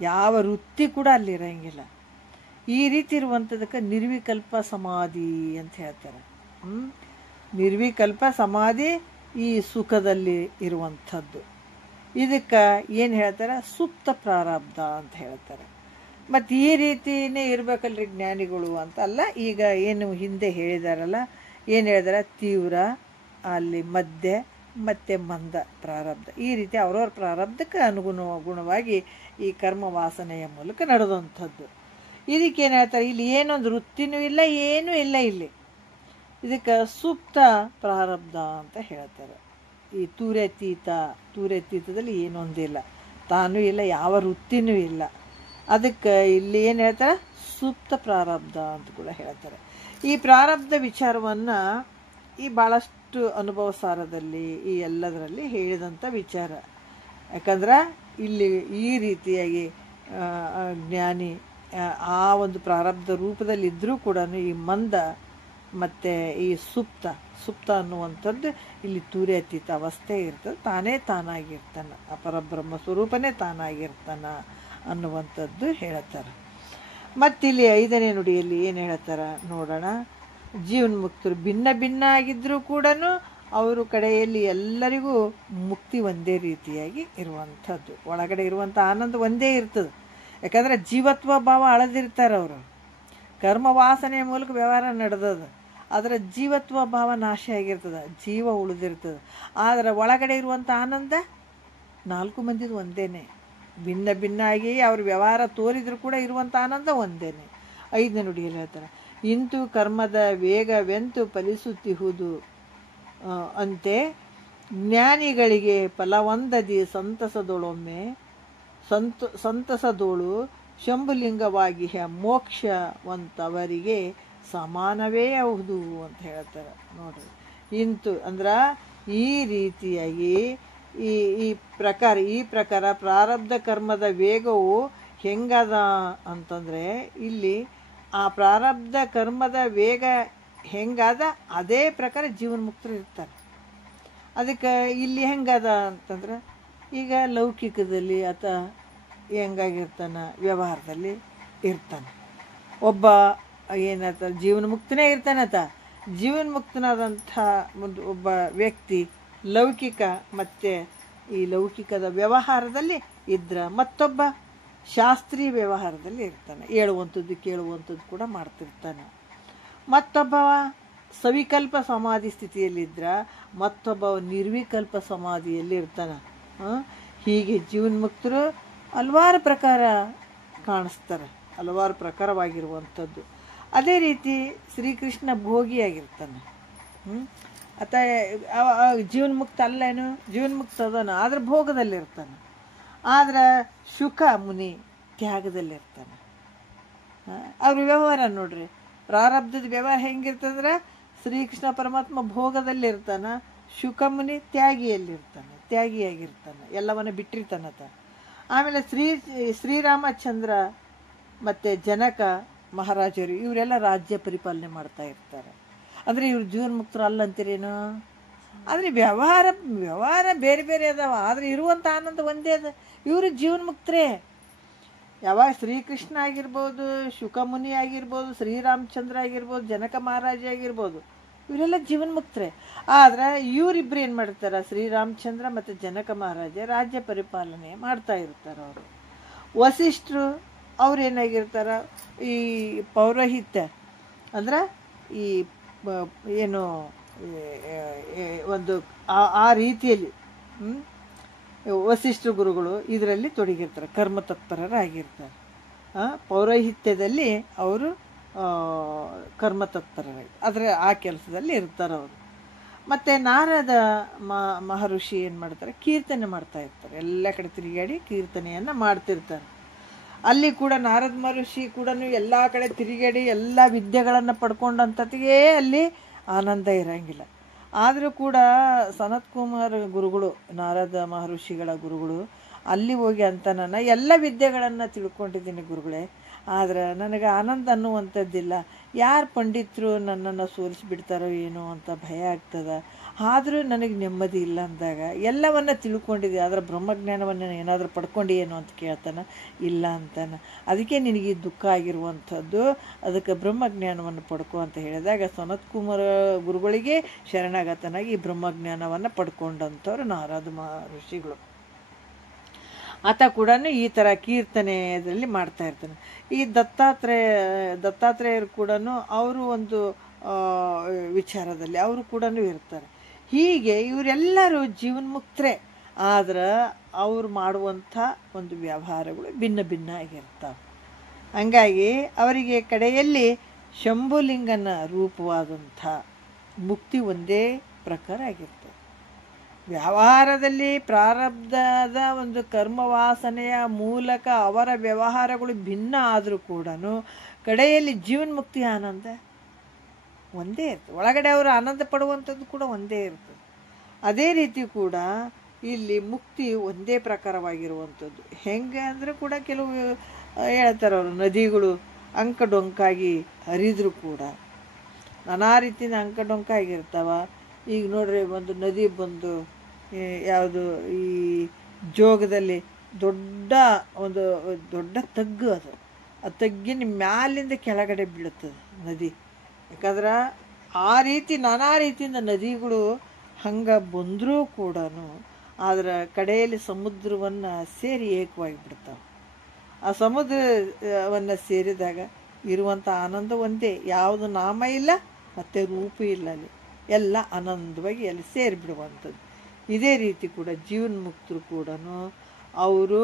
ಯಾವ ವೃತ್ತಿ ಕೂಡ ಅಲ್ಲಿರಂಗಿಲ್ಲ. ಈ ರೀತಿ ಇರುವಂಥದಕ್ಕೆ ನಿರ್ವಿಕಲ್ಪ ಸಮಾಧಿ ಅಂತ ಹೇಳ್ತಾರೆ. ನಿರ್ವಿಕಲ್ಪ ಸಮಾಧಿ ಈ ಸುಖದಲ್ಲಿ ಇರುವಂಥದ್ದು. ಇದಕ್ಕೆ ಏನು ಹೇಳ್ತಾರೆ? ಸುಪ್ತ ಪ್ರಾರಬ್ಧ ಅಂತ ಹೇಳ್ತಾರೆ. ಮತ್ತು ಈ ರೀತಿಯೇ ಇರಬೇಕಲ್ರಿ ಜ್ಞಾನಿಗಳು ಅಂತ ಅಲ್ಲ. ಈಗ ಏನು ಹಿಂದೆ ಹೇಳಿದಾರಲ್ಲ, ಏನು ಹೇಳಿದಾರೆ? ತೀವ್ರ, ಅಲ್ಲಿ ಮಧ್ಯ ಮತ್ತು ಮಂದ ಪ್ರಾರಬ್ಧ. ಈ ರೀತಿ ಅವ್ರವ್ರ ಪ್ರಾರಬ್ಧಕ್ಕೆ ಗುಣವಾಗಿ ಈ ಕರ್ಮ ವಾಸನೆಯ ಮೂಲಕ ನಡೆದಂಥದ್ದು. ಇದಕ್ಕೇನು ಹೇಳ್ತಾರೆ? ಇಲ್ಲಿ ಏನೊಂದು ವೃತ್ತಿನೂ ಇಲ್ಲ, ಏನೂ ಇಲ್ಲ ಇಲ್ಲಿ. ಇದಕ್ಕೆ ಸುಪ್ತ ಪ್ರಾರಬ್ಧ ಅಂತ ಹೇಳ್ತಾರೆ. ಈ ತೂರ್ಯತೀತದಲ್ಲಿ ಏನೊಂದಿಲ್ಲ, ತಾನೂ ಇಲ್ಲ, ಯಾವ ವೃತ್ತಿನೂ ಇಲ್ಲ. ಅದಕ್ಕೆ ಇಲ್ಲಿ ಏನು ಹೇಳ್ತಾರೆ? ಸುಪ್ತ ಪ್ರಾರಬ್ಧ ಅಂತ ಕೂಡ ಹೇಳ್ತಾರೆ. ಈ ಪ್ರಾರಬ್ಧ ವಿಚಾರವನ್ನು ಈ ಭಾಳಷ್ಟು ಅನುಭವ ಸಾರದಲ್ಲಿ ಈ ಎಲ್ಲದರಲ್ಲಿ ಹೇಳಿದಂಥ ವಿಚಾರ. ಯಾಕಂದ್ರೆ ಇಲ್ಲಿ ಈ ರೀತಿಯಾಗಿ ಜ್ಞಾನಿ ಆ ಒಂದು ಪ್ರಾರಬ್ಧ ರೂಪದಲ್ಲಿದ್ದರೂ ಕೂಡ ಈ ಮಂದ ಮತ್ತು ಈ ಸುಪ್ತ ಅನ್ನುವಂಥದ್ದು ಇಲ್ಲಿ ತೂರ್ಯತೀತ ಅವಸ್ಥೆ ಇರ್ತದೆ. ತಾನೇ ತಾನಾಗಿರ್ತಾನೆ, ಆ ಪರಬ್ರಹ್ಮ ಸ್ವರೂಪನೇ ತಾನಾಗಿರ್ತಾನೆ ಅನ್ನುವಂಥದ್ದು ಹೇಳ್ತಾರೆ. ಮತ್ತಿಲ್ಲಿ 5ನೇ ನುಡಿಯಲ್ಲಿ ಏನು ಹೇಳ್ತಾರೆ ನೋಡೋಣ. ಜೀವನ್ಮುಕ್ತರು ಭಿನ್ನ ಭಿನ್ನ ಆಗಿದ್ದರೂ ಕೂಡ ಅವರು ಕಡೆಯಲ್ಲಿ ಎಲ್ಲರಿಗೂ ಮುಕ್ತಿ ಒಂದೇ ರೀತಿಯಾಗಿ ಇರುವಂಥದ್ದು. ಒಳಗಡೆ ಇರುವಂಥ ಆನಂದ ಒಂದೇ ಇರ್ತದೆ. ಯಾಕಂದರೆ ಜೀವತ್ವ ಭಾವ ಅಳದಿರ್ತಾರೆ ಅವರು. ಕರ್ಮ ವಾಸನೆಯ ಮೂಲಕ ವ್ಯವಹಾರ ನಡೆದದ, ಅದರ ಜೀವತ್ವ ಭಾವ ನಾಶ ಆಗಿರ್ತದೆ, ಜೀವ ಉಳಿದಿರ್ತದೆ. ಆದರೆ ಒಳಗಡೆ ಇರುವಂಥ ಆನಂದ 4 ಮಂದಿದು ಒಂದೇನೆ. ಭಿನ್ನ ಭಿನ್ನ ಆಗಿ ಅವ್ರ ವ್ಯವಹಾರ ತೋರಿದ್ರು ಕೂಡ ಇರುವಂಥ ಆನಂದ ಒಂದೇನೆ. 5ನೇ ನುಡಿಯಲ್ಲಿ ಹೇಳ್ತಾರೆ, ಇಂತು ಕರ್ಮದ ವೇಗವೆಂತು ಫಲಿಸುತ್ತಿಹುದು ಅಂತೆ ಜ್ಞಾನಿಗಳಿಗೆ ಫಲವಂದದಿ ಸಂತಸದೊಳೊಮ್ಮೆ ಸಂತಸದೋಳು ಶಂಭುಲಿಂಗವಾಗಿ ಮೋಕ್ಷವಂತವರಿಗೆ ಸಮಾನವೇ ಹೌದು ಅಂತ ಹೇಳ್ತಾರೆ. ನೋಡ್ರಿ, ಇಂತು ಅಂದ್ರೆ ಈ ರೀತಿಯಾಗಿ ಈ ಈ ಪ್ರಕಾರ ಪ್ರಾರಬ್ಧ ಕರ್ಮದ ವೇಗವು ಹೆಂಗದ ಅಂತಂದರೆ, ಇಲ್ಲಿ ಆ ಪ್ರಾರಬ್ಧ ಕರ್ಮದ ವೇಗ ಹೆಂಗದ ಅದೇ ಪ್ರಕಾರ ಜೀವನ್ಮುಕ್ತರು ಇರ್ತಾರೆ. ಅದಕ್ಕೆ ಇಲ್ಲಿ ಹೆಂಗದ ಅಂತಂದ್ರೆ, ಈಗ ಲೌಕಿಕದಲ್ಲಿ ಆತ ಹೆಂಗಾಗಿರ್ತಾನೆ, ವ್ಯವಹಾರದಲ್ಲಿ ಇರ್ತಾನೆ. ಒಬ್ಬ ಏನಾತ ಜೀವನ್ಮುಕ್ತನೇ ಇರ್ತಾನತ. ಜೀವನ್ಮುಕ್ತನಾದಂಥ ಒಂದು ಒಬ್ಬ ವ್ಯಕ್ತಿ ಲೌಕಿಕ ಮತ್ತು ಈ ಲೌಕಿಕದ ವ್ಯವಹಾರದಲ್ಲಿ ಇದ್ರೆ, ಮತ್ತೊಬ್ಬ ಶಾಸ್ತ್ರೀಯ ವ್ಯವಹಾರದಲ್ಲಿ ಇರ್ತಾನೆ. ಹೇಳುವಂಥದ್ದು ಕೇಳುವಂಥದ್ದು ಕೂಡ ಮಾಡ್ತಿರ್ತಾನೆ. ಮತ್ತೊಬ್ಬ ಸವಿಕಲ್ಪ ಸಮಾಧಿ ಸ್ಥಿತಿಯಲ್ಲಿದ್ದರೆ, ಮತ್ತೊಬ್ಬ ನಿರ್ವಿಕಲ್ಪ ಸಮಾಧಿಯಲ್ಲಿ ಇರ್ತಾನೆ. ಹೀಗೆ ಜೀವನ್ಮುಕ್ತರು ಹಲವಾರು ಪ್ರಕಾರ ಕಾಣಿಸ್ತಾರೆ, ಹಲವಾರು ಪ್ರಕಾರವಾಗಿರುವಂಥದ್ದು. ಅದೇ ರೀತಿ ಶ್ರೀಕೃಷ್ಣ ಭೋಗಿಯಾಗಿರ್ತಾನೆ. ಆತ ಜೀವನ್ಮುಕ್ತ ಅಲ್ಲೇನು, ಜೀವನ್ಮುಕ್ತ ಅದನು, ಆದರೆ ಭೋಗದಲ್ಲಿರ್ತಾನೆ. ಆದರೆ ಶುಕ ಮುನಿ ತ್ಯಾಗದಲ್ಲಿರ್ತಾನೆ. ಅವ್ರ ವ್ಯವಹಾರ ನೋಡ್ರಿ, ಪ್ರಾರಬ್ಧದ ವ್ಯವಹಾರ ಹೆಂಗಿರ್ತಂದ್ರೆ, ಶ್ರೀಕೃಷ್ಣ ಪರಮಾತ್ಮ ಭೋಗದಲ್ಲಿರ್ತಾನೆ, ಶುಕಮುನಿ ತ್ಯಾಗಿಯಾಗಿರ್ತಾನೆ, ಎಲ್ಲವನ್ನ ಬಿಟ್ಟಿರ್ತಾನತ. ಆಮೇಲೆ ಶ್ರೀರಾಮಚಂದ್ರ ಮತ್ತು ಜನಕ ಮಹಾರಾಜರು ಇವರೆಲ್ಲ ರಾಜ್ಯ ಪರಿಪಾಲನೆ ಮಾಡ್ತಾ ಇರ್ತಾರೆ. ಅಂದರೆ ಇವ್ರು ಜೀವನ್ಮುಕ್ತರು ಅಲ್ಲ ಅಂತೀರೇನು? ಆದರೆ ವ್ಯವಹಾರ ಬೇರೆ ಬೇರೆ ಅದಾವ, ಆದರೆ ಇರುವಂಥ ಆನಂದ ಒಂದೇ ಅದ. ಇವರು ಜೀವನ್ಮುಕ್ತರೇ. ಯಾವಾಗ ಶ್ರೀಕೃಷ್ಣ ಆಗಿರ್ಬೋದು, ಶುಕಮುನಿ ಆಗಿರ್ಬೋದು, ಶ್ರೀರಾಮಚಂದ್ರ ಆಗಿರ್ಬೋದು, ಜನಕ ಮಹಾರಾಜ ಆಗಿರ್ಬೋದು, ಇವರೆಲ್ಲ ಜೀವನ್ಮುಕ್ತರೇ. ಆದರೆ ಇವರಿಬ್ಬರು ಏನು ಮಾಡ್ತಾರೆ, ಶ್ರೀರಾಮಚಂದ್ರ ಮತ್ತು ಜನಕ ಮಹಾರಾಜ ರಾಜ್ಯ ಪರಿಪಾಲನೆ ಮಾಡ್ತಾ ಇರ್ತಾರೆ. ಅವರು ವಸಿಷ್ಠರು ಅವ್ರೇನಾಗಿರ್ತಾರೆ, ಈ ಪೌರೋಹಿತ್ಯ ಅಂದ್ರೆ ಈ ಏನು ಒಂದು ಆ ರೀತಿಯಲ್ಲಿ ವಸಿಷ್ಠ ಗುರುಗಳು ಇದರಲ್ಲಿ ತೊಡಗಿರ್ತಾರೆ, ಕರ್ಮತತ್ಪರರಾಗಿರ್ತಾರೆ. ಪೌರೋಹಿತ್ಯದಲ್ಲಿ ಅವರು ಕರ್ಮತತ್ಪರರಾಗಿ ಆದರೆ ಆ ಕೆಲಸದಲ್ಲಿ ಇರ್ತಾರೆ ಅವರು. ಮತ್ತು ನಾರದ ಮಹರ್ಷಿ ಏನು ಮಾಡ್ತಾರೆ, ಕೀರ್ತನೆ ಮಾಡ್ತಾ ಇರ್ತಾರೆ. ಎಲ್ಲ ಕಡೆ ತಿರುಗಾಡಿ ಕೀರ್ತನೆಯನ್ನು ಮಾಡ್ತಿರ್ತಾರೆ. ಅಲ್ಲಿ ಕೂಡ ನಾರದ ಮಹರ್ಷಿ ಕೂಡ ಎಲ್ಲ ಕಡೆ ತಿರುಗಾಡಿ ಎಲ್ಲ ವಿದ್ಯೆಗಳನ್ನು ಪಡ್ಕೊಂಡಂಥತ್ತಿಗೆ ಅಲ್ಲಿ ಆನಂದ ಇರೋಂಗಿಲ್ಲ. ಆದರೂ ಕೂಡ ಸನತ್ ಕುಮಾರ್ ಗುರುಗಳು, ನಾರದ ಮಹರ್ಷಿಗಳ ಗುರುಗಳು, ಅಲ್ಲಿ ಹೋಗಿ ಅಂತ ನಾನು ಎಲ್ಲ ವಿದ್ಯೆಗಳನ್ನು ತಿಳ್ಕೊಂಡಿದ್ದೀನಿ ಗುರುಗಳೇ, ಆದರೆ ನನಗೆ ಆನಂದ ಅನ್ನುವಂಥದ್ದಿಲ್ಲ. ಯಾರು ಪಂಡಿತರು ನನ್ನನ್ನು ಸೋಲಿಸಿಬಿಡ್ತಾರೋ ಏನೋ ಅಂತ ಭಯ ಆಗ್ತದೆ. ಆದರೂ ನನಗೆ ನೆಮ್ಮದಿ ಇಲ್ಲ ಅಂದಾಗ, ಎಲ್ಲವನ್ನು ತಿಳ್ಕೊಂಡಿದ್ದೆ ಆದರೆ ಬ್ರಹ್ಮಜ್ಞಾನವನ್ನು ಏನಾದರೂ ಪಡ್ಕೊಂಡು ಏನು ಅಂತ ಕೇಳ್ತಾನೆ, ಇಲ್ಲ ಅಂತಾನೆ. ಅದಕ್ಕೆ ನಿನಗೆ ದುಃಖ ಆಗಿರುವಂಥದ್ದು, ಅದಕ್ಕೆ ಬ್ರಹ್ಮಜ್ಞಾನವನ್ನು ಪಡ್ಕೊ ಅಂತ ಹೇಳಿದಾಗ ಸನತ್ ಕುಮಾರ ಗುರುಗಳಿಗೆ ಶರಣಾಗತನಾಗಿ ಈ ಬ್ರಹ್ಮಜ್ಞಾನವನ್ನು ಪಡ್ಕೊಂಡಂಥವ್ರು ನಾರದ ಮಹರ್ಷಿಗಳು. ಆತ ಕೂಡ ಈ ಥರ ಕೀರ್ತನೆಯಲ್ಲಿ ಮಾಡ್ತಾ ಇರ್ತಾನೆ. ಈ ದತ್ತಾತ್ರೇಯರು ಕೂಡ ಅವರು ಒಂದು ವಿಚಾರದಲ್ಲಿ ಅವರು ಕೂಡ ಇರ್ತಾರೆ. ಹೀಗೆ ಇವರೆಲ್ಲರೂ ಜೀವನ್ಮುಕ್ತರೇ, ಆದ್ರೆ ಅವ್ರು ಮಾಡುವಂಥ ಒಂದು ವ್ಯವಹಾರಗಳು ಭಿನ್ನ ಭಿನ್ನ ಆಗಿರ್ತಾವೆ. ಹಂಗಾಗಿ ಅವರಿಗೆ ಕಡೆಯಲ್ಲಿ ಶಂಭುಲಿಂಗನ ರೂಪವಾದಂಥ ಮುಕ್ತಿ ಒಂದೇ ಪ್ರಕಾರ ಆಗಿರ್ತದೆ. ವ್ಯವಹಾರದಲ್ಲಿ ಪ್ರಾರಬ್ಧದ ಒಂದು ಕರ್ಮವಾಸನೆಯ ಮೂಲಕ ಅವರ ವ್ಯವಹಾರಗಳು ಭಿನ್ನ ಆದರೂ ಕೂಡ ಕಡೆಯಲ್ಲಿ ಜೀವನ್ಮುಕ್ತಿ ಆನಂದ ಒಂದೇ ಇರ್ತದೆ. ಒಳಗಡೆ ಅವರು ಆನಂದ ಪಡುವಂಥದ್ದು ಕೂಡ ಒಂದೇ ಇರ್ತದೆ. ಅದೇ ರೀತಿ ಕೂಡ ಇಲ್ಲಿ ಮುಕ್ತಿ ಒಂದೇ ಪ್ರಕಾರವಾಗಿರುವಂಥದ್ದು. ಹೆಂಗೆ ಅಂದರೆ ಕೂಡ ಕೆಲವು ಹೇಳ್ತಾರೆ ಅವರು, ನದಿಗಳು ಅಂಕಡೊಂಕಾಗಿ ಹರಿದರೂ ಕೂಡ ನಾನಾ ರೀತಿಯಿಂದ ಅಂಕಡೊಂಕಾಗಿರ್ತಾವ. ಈಗ ನೋಡ್ರಿ, ಒಂದು ನದಿ ಬಂದು ಯಾವುದು ಈ ಜೋಗದಲ್ಲಿ ದೊಡ್ಡ ತಗ್ಗು, ಅದು ಆ ತಗ್ಗಿನ ಮ್ಯಾಲಿಂದ ಕೆಳಗಡೆ ಬೀಳುತ್ತದೆ ನದಿ. ಯಾಕಂದ್ರೆ ಆ ರೀತಿ ನಾನಾ ರೀತಿಯಿಂದ ನದಿಗಳು ಹಂಗೆ ಬಂದರೂ ಕೂಡ ಅದರ ಕಡೆಯಲ್ಲಿ ಸಮುದ್ರವನ್ನು ಸೇರಿ ಏಕವಾಗಿ ಬಿಡ್ತಾವೆ. ಆ ಸಮುದ್ರವನ್ನು ಸೇರಿದಾಗ ಇರುವಂಥ ಆನಂದ ಒಂದೇ, ಯಾವುದು ನಾಮ ಇಲ್ಲ ಮತ್ತು ರೂಪ ಇಲ್ಲ, ಅಲ್ಲಿ ಎಲ್ಲ ಆನಂದವಾಗಿ ಅಲ್ಲಿ ಸೇರಿಬಿಡುವಂಥದ್ದು. ಇದೇ ರೀತಿ ಕೂಡ ಜೀವನ್ಮುಕ್ತರು ಕೂಡ ಅವರು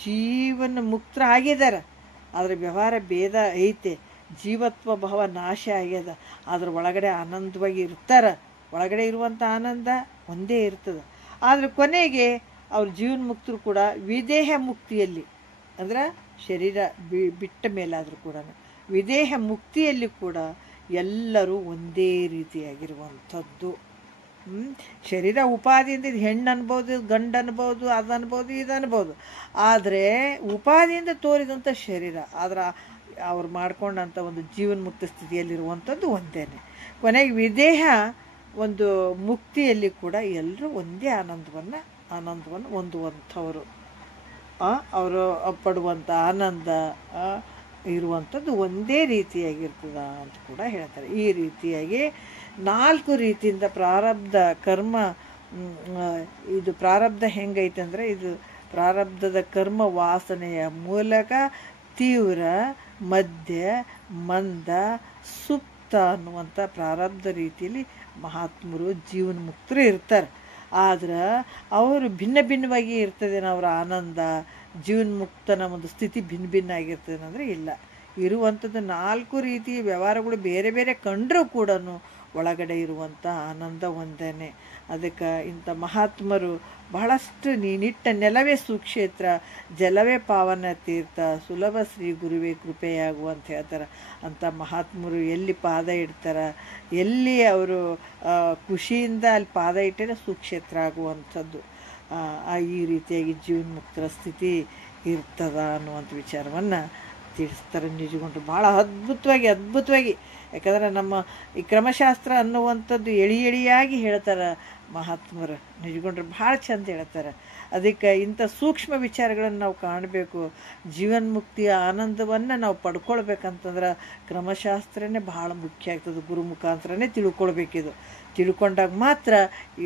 ಜೀವನ ಮುಕ್ತರು ಆಗಿದ್ದಾರೆ, ಅದರ ವ್ಯವಹಾರ ಭೇದ ಐತೆ, ಜೀವತ್ವ ಭಾವ ನಾಶ ಆಗ್ಯದ, ಅದ್ರ ಒಳಗಡೆ ಆನಂದವಾಗಿ ಇರ್ತಾರೆ. ಒಳಗಡೆ ಇರುವಂಥ ಆನಂದ ಒಂದೇ ಇರ್ತದೆ. ಆದರೆ ಕೊನೆಗೆ ಅವ್ರ ಜೀವನ್ಮುಕ್ತರು ಕೂಡ ವಿದೇಹ ಮುಕ್ತಿಯಲ್ಲಿ, ಅಂದ್ರೆ ಶರೀರ ಬಿಟ್ಟ ಮೇಲಾದರೂ ಕೂಡ ವಿದೇಹ ಮುಕ್ತಿಯಲ್ಲಿ ಕೂಡ ಎಲ್ಲರೂ ಒಂದೇ ರೀತಿಯಾಗಿರುವಂಥದ್ದು. ಶರೀರ ಉಪಾದಿಯಿಂದ ಇದು ಹೆಣ್ಣು ಅನ್ಬೋದು, ಗಂಡು ಅನ್ಬೋದು, ಅದು ಅನ್ಬೋದು, ಇದು ಅನ್ಬೋದು. ಆದರೆ ಉಪಾದಿಯಿಂದ ತೋರಿದಂಥ ಶರೀರ, ಆದ್ರೆ ಅವ್ರು ಮಾಡ್ಕೊಂಡಂಥ ಒಂದು ಜೀವನ್ಮುಕ್ತ ಸ್ಥಿತಿಯಲ್ಲಿರುವಂಥದ್ದು ಒಂದೇ. ಕೊನೆಗೆ ವಿದೇಹ ಒಂದು ಮುಕ್ತಿಯಲ್ಲಿ ಕೂಡ ಎಲ್ಲರೂ ಒಂದೇ ಆನಂದವನ್ನು ಹೊಂದುವಂಥವರು. ಅವರು ಪಡುವಂಥ ಆನಂದ ಇರುವಂಥದ್ದು ಒಂದೇ ರೀತಿಯಾಗಿರ್ತದ ಅಂತ ಕೂಡ ಹೇಳ್ತಾರೆ. ಈ ರೀತಿಯಾಗಿ 4 ರೀತಿಯಿಂದ ಪ್ರಾರಬ್ಧ ಕರ್ಮ, ಇದು ಪ್ರಾರಬ್ಧ ಹೆಂಗೈತೆ ಅಂದರೆ, ಇದು ಪ್ರಾರಬ್ಧದ ಕರ್ಮ ವಾಸನೆಯ ಮೂಲಕ ತೀವ್ರ, ಮಧ್ಯ, ಮಂದ, ಸುಪ್ತ ಅನ್ನುವಂಥ ಪ್ರಾರಬ್ಧ ರೀತಿಯಲ್ಲಿ ಮಹಾತ್ಮರು ಜೀವನ್ಮುಕ್ತರು ಇರ್ತಾರೆ. ಆದ್ರೆ ಅವರು ಭಿನ್ನ ಭಿನ್ನವಾಗಿ ಇರ್ತದೆ. ಅವರ ಆನಂದ, ಜೀವನ್ಮುಕ್ತನ ಒಂದು ಸ್ಥಿತಿ ಭಿನ್ನ ಆಗಿರ್ತದೆ ಅಂದರೆ ಇಲ್ಲ. ಇರುವಂಥದ್ದು 4 ರೀತಿ ವ್ಯವಹಾರಗಳು ಬೇರೆ ಬೇರೆ ಕಂಡರೂ ಕೂಡ ಒಳಗಡೆ ಇರುವಂಥ ಆನಂದ ಒಂದೇ. ಅದಕ್ಕೆ ಇಂಥ ಮಹಾತ್ಮರು ಬಹಳಷ್ಟು ನೀನಿಟ್ಟ ನೆಲವೇ ಸುಕ್ಷೇತ್ರ, ಜಲವೇ ಪಾವನ ತೀರ್ಥ, ಸುಲಭ ಶ್ರೀ ಗುರುವೇ ಕೃಪೆಯಾಗು ಅಂತ ಹೇಳ್ತಾರೆ. ಅಂಥ ಮಹಾತ್ಮರು ಎಲ್ಲಿ ಪಾದ ಇಡ್ತಾರೆ, ಎಲ್ಲಿ ಅವರು ಖುಷಿಯಿಂದ ಅಲ್ಲಿ ಪಾದ ಇಟ್ಟರೆ ಸುಕ್ಷೇತ್ರ ಆಗುವಂಥದ್ದು. ಈ ರೀತಿಯಾಗಿ ಜೀವನ್ಮುಕ್ತರ ಸ್ಥಿತಿ ಇರ್ತದ ಅನ್ನುವಂಥ ವಿಚಾರವನ್ನು ತಿಳಿಸ್ತಾರೆ. ನಿಜಗೊಂಡು ಭಾಳ ಅದ್ಭುತವಾಗಿ ಯಾಕಂದರೆ ನಮ್ಮ ಈ ಕ್ರಮಶಾಸ್ತ್ರ ಅನ್ನುವಂಥದ್ದು ಎಳಿಯಾಗಿ ಹೇಳ್ತಾರೆ ಮಹಾತ್ಮರು. ನಿಜಗೊಂಡ್ರೆ ಭಾಳ ಚಂದ ಹೇಳ್ತಾರೆ. ಅದಕ್ಕೆ ಇಂಥ ಸೂಕ್ಷ್ಮ ವಿಚಾರಗಳನ್ನು ನಾವು ಕಾಣಬೇಕು. ಜೀವನ್ಮುಕ್ತಿಯ ಆನಂದವನ್ನು ನಾವು ಪಡ್ಕೊಳ್ಬೇಕಂತಂದ್ರೆ ಕ್ರಮಶಾಸ್ತ್ರನೇ ಭಾಳ ಮುಖ್ಯ ಆಗ್ತದೆ. ಗುರು ಮುಖಾಂತರನೇ ತಿಳ್ಕೊಳ್ಬೇಕಿದು. ತಿಳ್ಕೊಂಡಾಗ ಮಾತ್ರ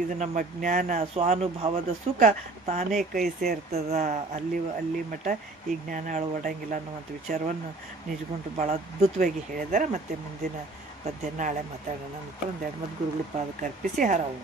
ಇದು ನಮ್ಮ ಜ್ಞಾನ, ಸ್ವಾನುಭಾವದ ಸುಖ ತಾನೇ ಕೈ ಸೇರ್ತದ. ಅಲ್ಲಿ ಮಟ್ಟ ಈ ಜ್ಞಾನ ಅಳವಡಂಗಿಲ್ಲ ಅನ್ನುವಂಥ ವಿಚಾರವನ್ನು ನಿಜಗೊಂಡು ಭಾಳ ಅದ್ಭುತವಾಗಿ ಹೇಳಿದ್ದಾರೆ. ಮತ್ತು ಮುಂದಿನ ಪದ್ಯ ನಾಳೆ ಮಾತಾಡೋಣ ಅಂತ ಒಂದೆರಡು ಮತ್ತು ಗುರುಗಳು ಪಾದಕ್ಕೆ ಅರ್ಪಿಸಿ ಹರವು.